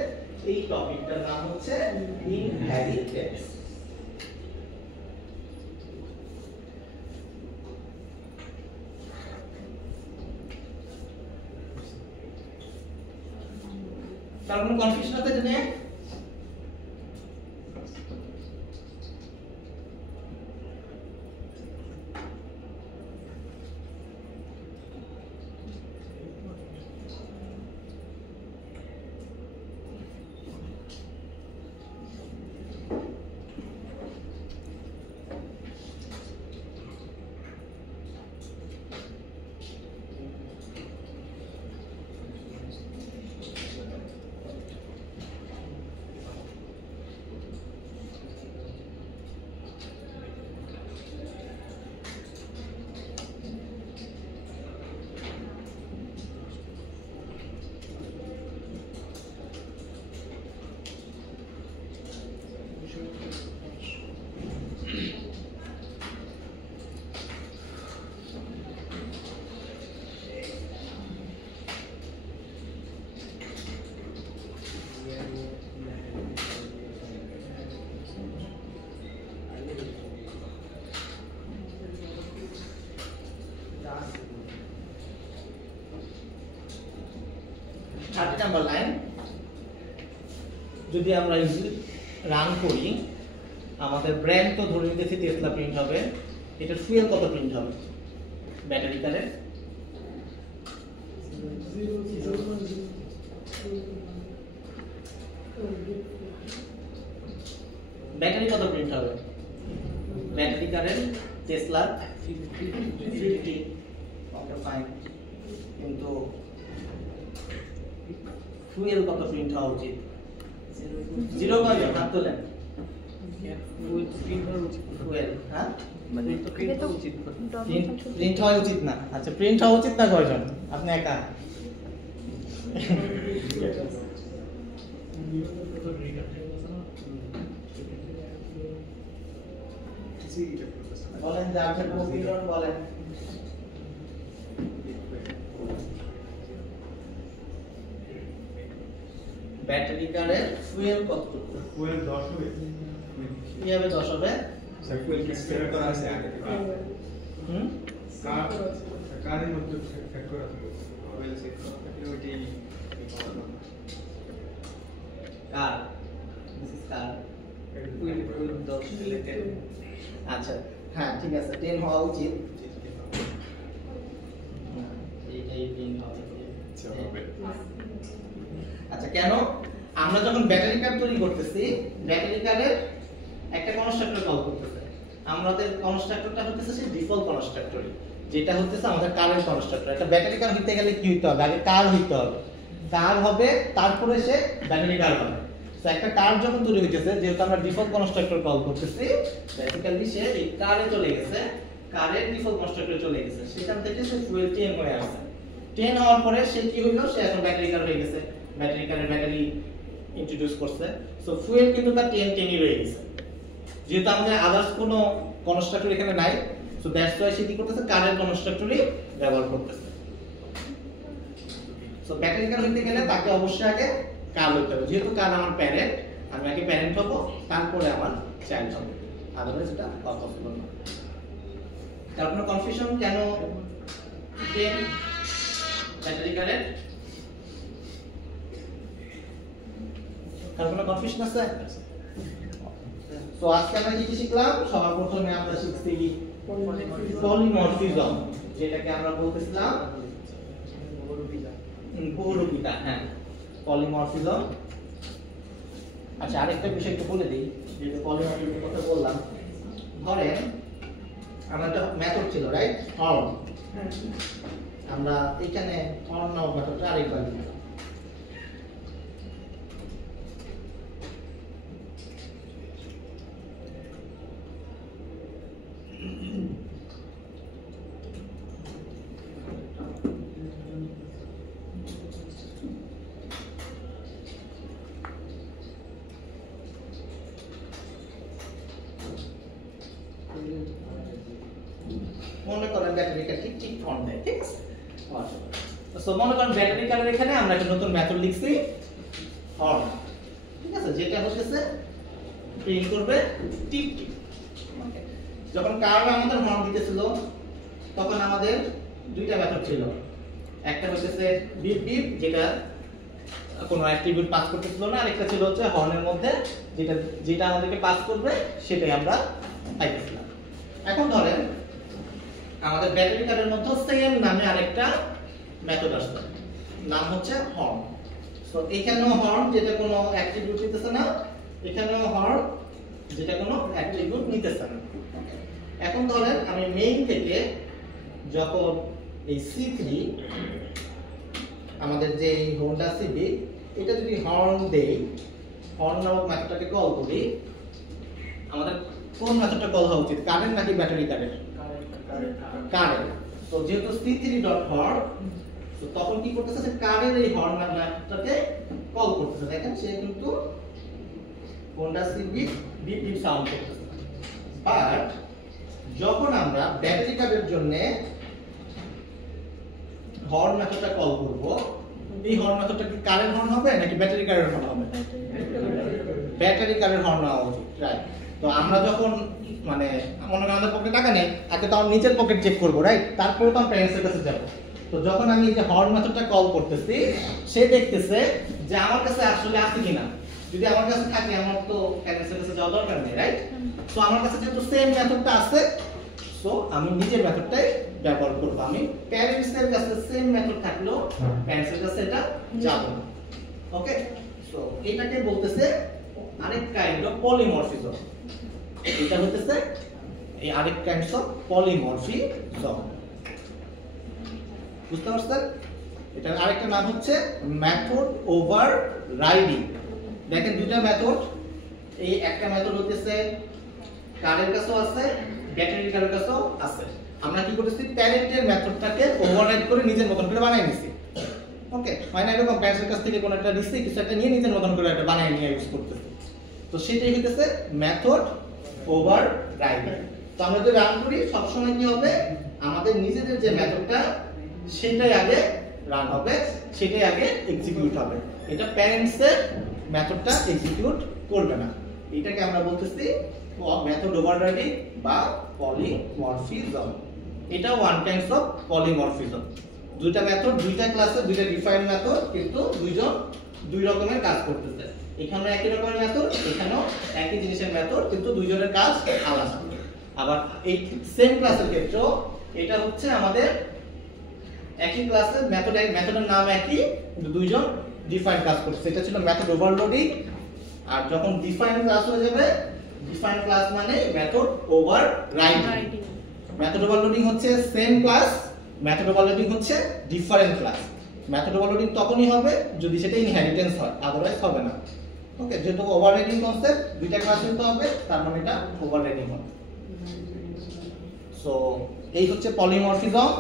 এই টপিকটার নাম হচ্ছে ইনহেরিটেন্স। তার কোনো কনফিউশন আছে এটা নিয়ে? নাম্বার লাইন যদি আমরা রান করি, আমাদের ব্র্যান্ড তো ধরে নিতেছি টেসলা প্রিন্ট হবে, এটা ফুয়েল কত প্রিন্ট হবে ব্যাটারি কারের? ব্যাটারি কত প্রিন্ট হবে ব্যাটারি কারের? টেসলা 50। ওকে ফাইন, কিন্তু ফুয়েল কত প্রিন্ট হওয়া উচিত? 0 কয় হাত তোলেন? ফুয়েল হ্যাঁ মানে তো প্রিন্ট উচিত, প্রিন্ট হওয়া উচিত না। আচ্ছা প্রিন্ট হওয়া উচিত না কয়জন? আপনি একা? বলেন যার যে কম্পিউটার বলেন। ব্যাটারি কারের ফুয়েল কতটুকু? ফুয়েল 10 হবে। কিভাবে 10 হবে? সার্কুলার সেট করা আছে আগে থেকে কারের মধ্যে সেট করা আছে ওয়েল সেট করা আছে ওইটাই কার this is car will 10 related. আচ্ছা হ্যাঁ ঠিক আছে 10 হওয়া উচিত। এইটাই 10 হবে। আচ্ছা কেন আমরা যখন ব্যাটারি কার্ড তৈরি করতেছি ব্যাটারি কার্ডের একটা কনস্ট্রাক্টর কল করতেছে, আমাদের কনস্ট্রাক্টরটা হচ্ছে সেই ডিফল্ট কনস্ট্রাক্টর যেটা হচ্ছে আমাদের কারের কনস্ট্রাক্টর। একটা ব্যাটারি কার হইতে গেলে কি হইতে হবে? আগে কার হইতে হবে, কার হবে তারপরে সে ব্যাটারি কার হবে। তো একটা কার যখন তৈরি হইতেছে যেহেতু আমরা ডিফল্ট কনস্ট্রাক্টর কল করতেছি বেসিক্যালি সে এই কারে চলে গেছে, কারের ডিফল্ট কনস্ট্রাক্টরে চলে গেছে, সেখান থেকে সে ফুয়েল 10 হয়ে আসছে। 10 হওয়ার পরে সে কি হলো? সে এখন ব্যাটারি কার হয়ে গেছে, ব্যাটারি কারের ব্যাটারি ইন্ট্রোডিউস করছে। সো ফুয়েল কিন্তু তার 10 রয়ে গেছে, যেহেতু আমাদের আদার্স কোনো কনস্ট্রাক্টর এখানে নাই। সো দ্যাটস ওয়াই সে কি করতেছে? কারের কনস্ট্রাক্টরই ব্যবহার করতেছে। সো ব্যাটারি কার হইতে গেলে তাকে অবশ্যই আগে কার হইতে হবে, যেহেতু কার আমার প্যারেন্ট, আমি আগে প্যারেন্ট হব তারপরে আমার চাইল্ড হবে, আদারওয়াইজ এটা পসিবল না। তার কোনো কনফিউশন কেন 10 ব্যাটারি কারের? কার কোনো কনফিউশন আছে? তো আজকে আমরা কি শিখলাম? সবার প্রথমে আমরা শিখছি পলিমরফিজম, যেটাকে আমরা বলতেছিলাম বহুরূপিতা। হ্যাঁ পলিমরফিজম। আচ্ছা আরেকটা বিষয় একটু বলে দিই, যেটা পলিমরফিজমের কথা বললাম। ধরেন আমরা একটা মেথড ছিল রাইট, হর্ন। আমরা এখানে হর্ন নামক মেথডটা আরেকবার লিখলাম। মনে করেন ব্যাটারি কার ঠিক ফর্ম দেয়, ঠিক আছে? সো মনে করেন ব্যাটারি কারের এখানে আমরা একটা নতুন মেথড লিখছি হর্ন, ঠিক আছে? যেটা হচ্ছে প্রিন্ট করবে টিপ টিপ। ওকে, যখন কার আমাদের হর্ন দিতেছিল তখন আমাদের দুইটা মেথড ছিল, একটা হচ্ছে বিপ বিপ যেটা কোনো অ্যাট্রিবিউট পাস করতেছিল না, আরেকটা ছিল হচ্ছে হর্নের মধ্যে যেটা আমাদেরকে পাস করবে সেটাই আমরা পাইতেছিলাম। এখন ধরেন আমাদের ব্যাটারি কারের মধ্যে সেম নামে আরেকটা মেথড আসছে, নাম হচ্ছে হর্ন। সো এখানেও হর্ন যেটা কোনো অ্যাট্রিবিউট নিতেছে না, এখানেও হর্ন যেটা কোনো অ্যাট্রিবিউট নিতেছে না। এখন ধরেন আমি মেইন থেকে যখন এই C3 আমাদের যে হোন্ডা সিভিক এটা যদি হর্ন দেই, হর্ন নামক মেথডটাকে কল করি, আমাদের কোন মেথডটা কল হওয়া উচিত? কারেন্ট নাকি ব্যাটারি কারেন্ট? কারেন্ট। তো যেহেতু C3.horn, তো তখন কি করতেছে? কারের এই হর্ন মেথডটাকে কল করতেছে। দেখেন সে কিন্তু Honda civic beep beep sound করতেছে। বাট যখন আমরা ব্যাটারি কারের জন্য হর্ন মেথডটা কল করব, এই হর্ন মেথডটা কি কারের হর্ন হবে নাকি ব্যাটারি কারের হর্ন হবে? ব্যাটারি কারের হর্ন হওয়া উচিত, রাইট? তো আমরা যখন মানে মনে করেন আমাদের পকেটে টাকা নেই, আগে তো আমরা নিচের পকেট চেক করবো, রাইট? তারপরে তো আমি প্যারেন্টসের কাছে যাবো। তো যখন আমি এই যে হর্ন মেথডটা কল করতেছি, সে দেখতেছে যে আমার কাছে আসলে আছে কিনা। যদি আমার কাছে থাকে আমার তো প্যারেন্টসের কাছে যাওয়া দরকার নেই, রাইট? তো আমার কাছে যেহেতু সেম মেথডটা আছে, সো আমি নিজের মেথডটাই ব্যবহার করব। আমি প্যারেন্টসের কাছে সেম মেথড থাকলেও প্যারেন্টসের কাছে এটা যাব না। ওকে, সো এটাকে বলতেছে আরেক কাইন্ড অফ পলিমরফিজম। এটা হচ্ছে এই আরেক কাইন্ড অফ পলিমরফিজম। বুঝতে পারছেন? এটার আরেকটা নাম হচ্ছে মেথড ওভার রাইডিং। দেখেন দুইটা মেথড, এই একটা মেথড হচ্ছে কারের কাছেও আছে, ব্যাটারি কারের কাছেও আছে। আমরা কি করতেছি? প্যারেন্টের মেথডটাকে ওভাররাইড করে নিজের মতন করে বানাই নিছি। ওকে, মানে এরকম প্যারেন্টের কাছ থেকে কোনো একটা নিছি, কিছু একটা নিয়ে নিজের মতন করে একটা বানাই নিয়ে ইউজ করতেছি। তো সেটাই হচ্ছে মেথড ওভার রাইডিং। তো আমরা যদি রান করি সবসময় কি হবে? আমাদের নিজেদের যে মেথডটা সেটাই আগে রান হবে, সেটাই আগে এক্সিকিউট হবে। এটা প্যারেন্টসের মেথডটা এক্সিকিউট করবে না। এটাকে আমরা বলতেছি মেথড ওভাররাইডিং বা পলিমরফিজম। এটা ওয়ান কাইন্ডস অফ পলিমরফিজম। দুইটা মেথড, দুইটা ক্লাসে দুইটা ডিফাইন্ড মেথড, কিন্তু দুইজন দুই রকমের কাজ করতেছে। এখানেও একই রকমের মেথড, এখানেও একই জিনিসের মেথড, কিন্তু দুইজনের কাজ আলাদা। আবার এই সেম ক্লাসের ক্ষেত্রেও এটা হচ্ছে আমাদের একই ক্লাসের মেথডের নাম একই, কিন্তু দুইজন ডিফাইন্ড কাজ করছে। এটা ছিল মেথড ওভারলোডিং। আর যখন ডিফাইন্ড ক্লাস হয়ে যাবে, ডিফাইন্ড ক্লাস মানে মেথড ওভাররাইডিং। মেথড ওভারলোডিং হচ্ছে সেম ক্লাস, মেথড ওভারলোডিং হচ্ছে ডিফারেন্ট ক্লাস। মেথড ওভারলোডিং তখনই হবে যদি সেটা ইনহেরিটেন্স হয়, আদারওয়াইজ হবে না। ওকে, যেহেতু ওভাররাইডিং কনসেপ্ট, দুইটা ক্লাস নিতে হবে, তার মানে এটা ওভাররাইডিং হবে। সো এই হচ্ছে পলিমরফিজম।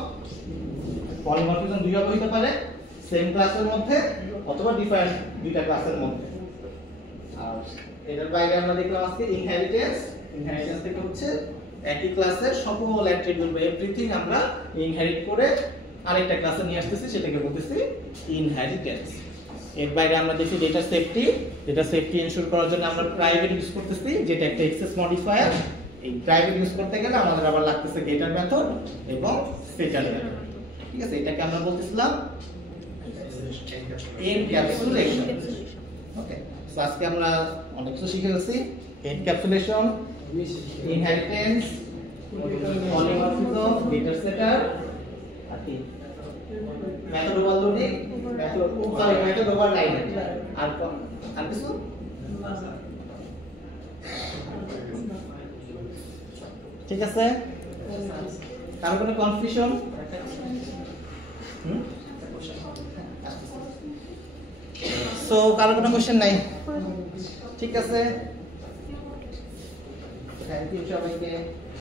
পলিমরফিজম দুই ভাবে হতে পারে, সেম ক্লাসের মধ্যে অথবা ডিফারেন্ট দুইটা ক্লাসের মধ্যে। আর এটার বাইরে আমরা দেখলাম আজকে ইনহেরিটেন্স। ইনহেরিটেন্স থেকে হচ্ছে একই ক্লাসের সকল অ্যাট্রিবিউট বা এভরিথিং আমরা ইনহেরিট করে আরেকটা ক্লাসে নিয়ে আসতেছি, সেটাকে বলতেছি ইনহেরিটেন্স। এর বাইরে আমরা দেখি data safety. Data safety ensure করার জন্য আমরা প্রাইভেট ইউজ করতেছি, যেটা একটা এক্সেস মডিফায়ার। এই প্রাইভেট ইউজ করতে গেলে আমাদের আবার লাগতেছে গেটার মেথড এবং সেটার মেথড। ঠিক আছে, এটাকে আমরা বলতেছিলাম এনক্যাপসুলেশন। ওকে, সো আজকে আমরা অনেক কিছু শিখে গেছি। এনক্যাপসুলেশন, ইনহেরিটেন্স, পলিমরফিজম, ডেটা সেটার, আর কি মেথড ওভারলোডিং, মেথড ওভাররাইডিং, আর কিছু ঠিক আছে। কারো কোনো কনফিউশন? সো কারো কোনো কোশ্চেন নাই? ঠিক আছে, থ্যাংক ইউ সবাইকে।